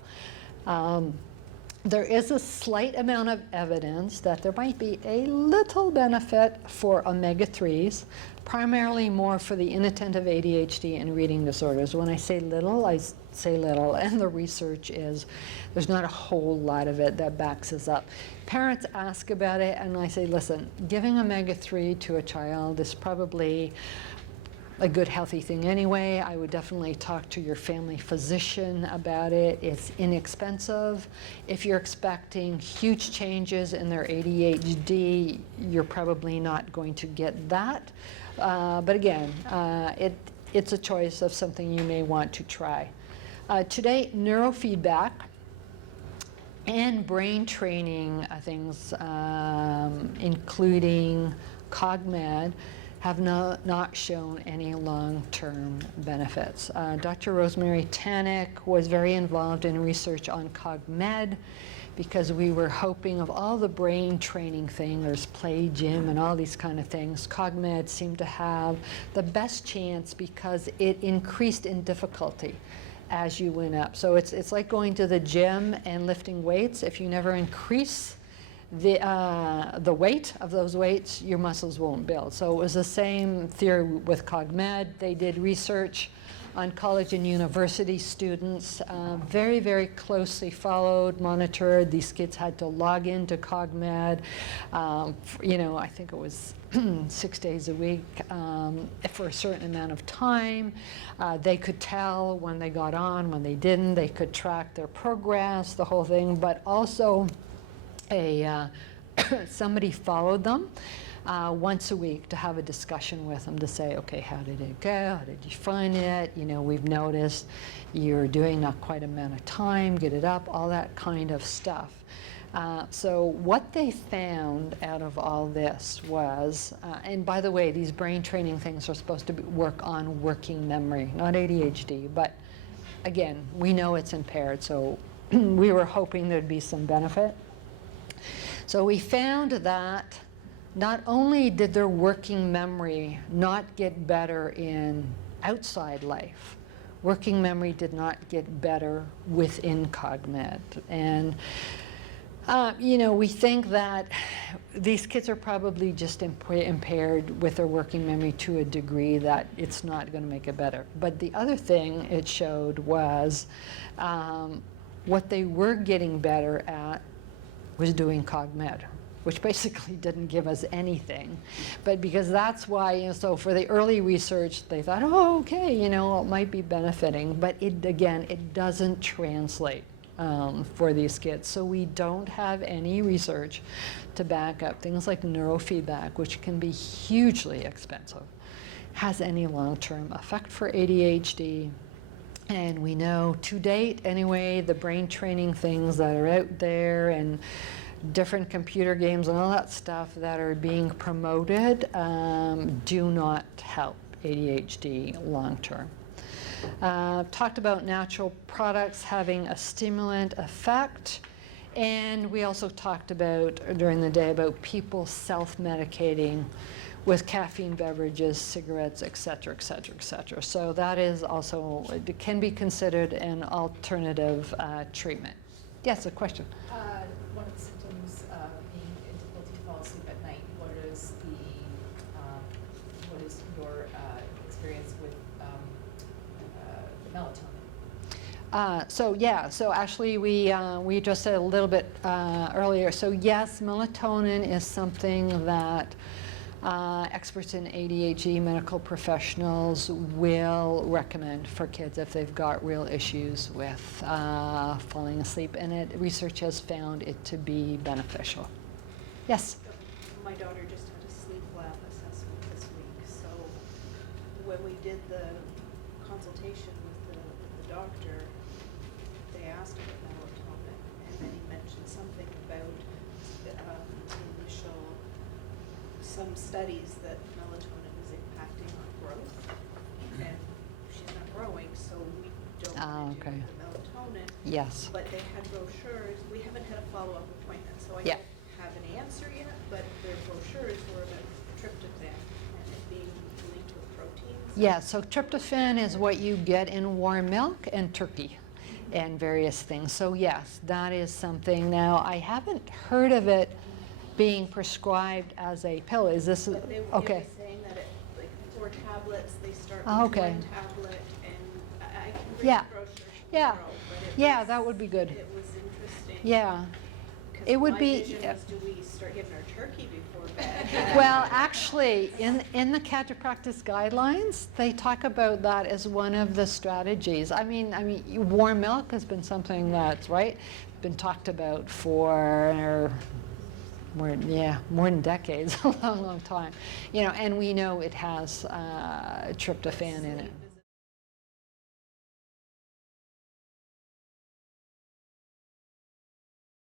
There is a slight amount of evidence that there might be a little benefit for omega-3s, primarily more for the inattentive ADHD and reading disorders. When I say little, I say little, and the research is there's not a whole lot of it that backs us up. Parents ask about it, and I say, listen, giving omega-3 to a child is probably a good healthy thing anyway. I would definitely talk to your family physician about it. It's inexpensive. If you're expecting huge changes in their ADHD, you're probably not going to get that. But again, it's a choice of something you may want to try. Today, neurofeedback and brain training things, including CogMed, have not shown any long-term benefits. Dr. Rosemary Tannick was very involved in research on CogMed because we were hoping of all the brain training things, there's play gym and all these kind of things, CogMed seemed to have the best chance because it increased in difficulty as you went up. So it's like going to the gym and lifting weights. If you never increase the weight of those weights, your muscles won't build. So it was the same theory with CogMed. They did research on college and university students, very, very closely followed, monitored. These kids had to log into CogMed, you know, I think it was 6 days a week for a certain amount of time. They could tell when they got on, when they didn't. They could track their progress, the whole thing, but also somebody followed them once a week to have a discussion with them to say, okay, how did it go? How did you find it? You know, we've noticed you're doing not quite an amount of time, get it up, all that kind of stuff. So what they found out of all this was, and by the way, these brain training things are supposed to work on working memory, not ADHD, but again, we know it's impaired, so we were hoping there'd be some benefit. So we found that not only did their working memory not get better in outside life, working memory did not get better within CogMed. And You know, we think that these kids are probably just impaired with their working memory to a degree that it's not going to make it better. But the other thing it showed was what they were getting better at was doing CogMed, which basically didn't give us anything. But because that's why, you know, so for the early research, they thought, oh, okay, you know, it might be benefiting. But it, again, it doesn't translate for these kids. So we don't have any research to back up things like neurofeedback, which can be hugely expensive, has any long-term effect for ADHD. And we know to date, anyway, the brain training things that are out there and different computer games and all that stuff that are being promoted do not help ADHD long-term. Talked about natural products having a stimulant effect, and we also talked about during the day about people self-medicating with caffeine beverages, cigarettes, et cetera, et cetera, et cetera. So that is also, it can be considered an alternative treatment. Yes, a question. One of the symptoms being difficulty to fall asleep at night. What is your experience with melatonin? So actually we just said a little bit earlier. So yes, melatonin is something that experts in ADHD, medical professionals, will recommend for kids if they've got real issues with falling asleep, and research has found it to be beneficial. Yes? My daughter just had a sleep lab assessment this week, so when we did the consultation with the doctor, they asked about melatonin, and then he mentioned something about initial, some studies that melatonin is impacting on growth, and she's not growing, so we don't want to okay. do the melatonin. Yes. But they had brochures, we haven't had a follow-up appointment, so I Yeah. don't have an answer yet, but their brochures were about tryptophan and it being linked with proteins. Yeah, so tryptophan is what you get in warm milk and turkey and various things. So yes, that is something. Now, I haven't heard of it being prescribed as a pill. Is this, But they okay. were saying that it, like, 4 tablets, they start Oh, with okay. 1 tablet, and I can read Yeah. the brochure Yeah. tomorrow, but it Yeah, was, that would be good. it was interesting. Yeah. 'Cause It would my be- vision was, do we start getting our turkey before bed? Well, actually, in the Cat to Practice guidelines, they talk about that as one of the strategies. I mean, warm milk has been something that's been talked about for more than decades, a long, long time. You know, and we know it has tryptophan in it.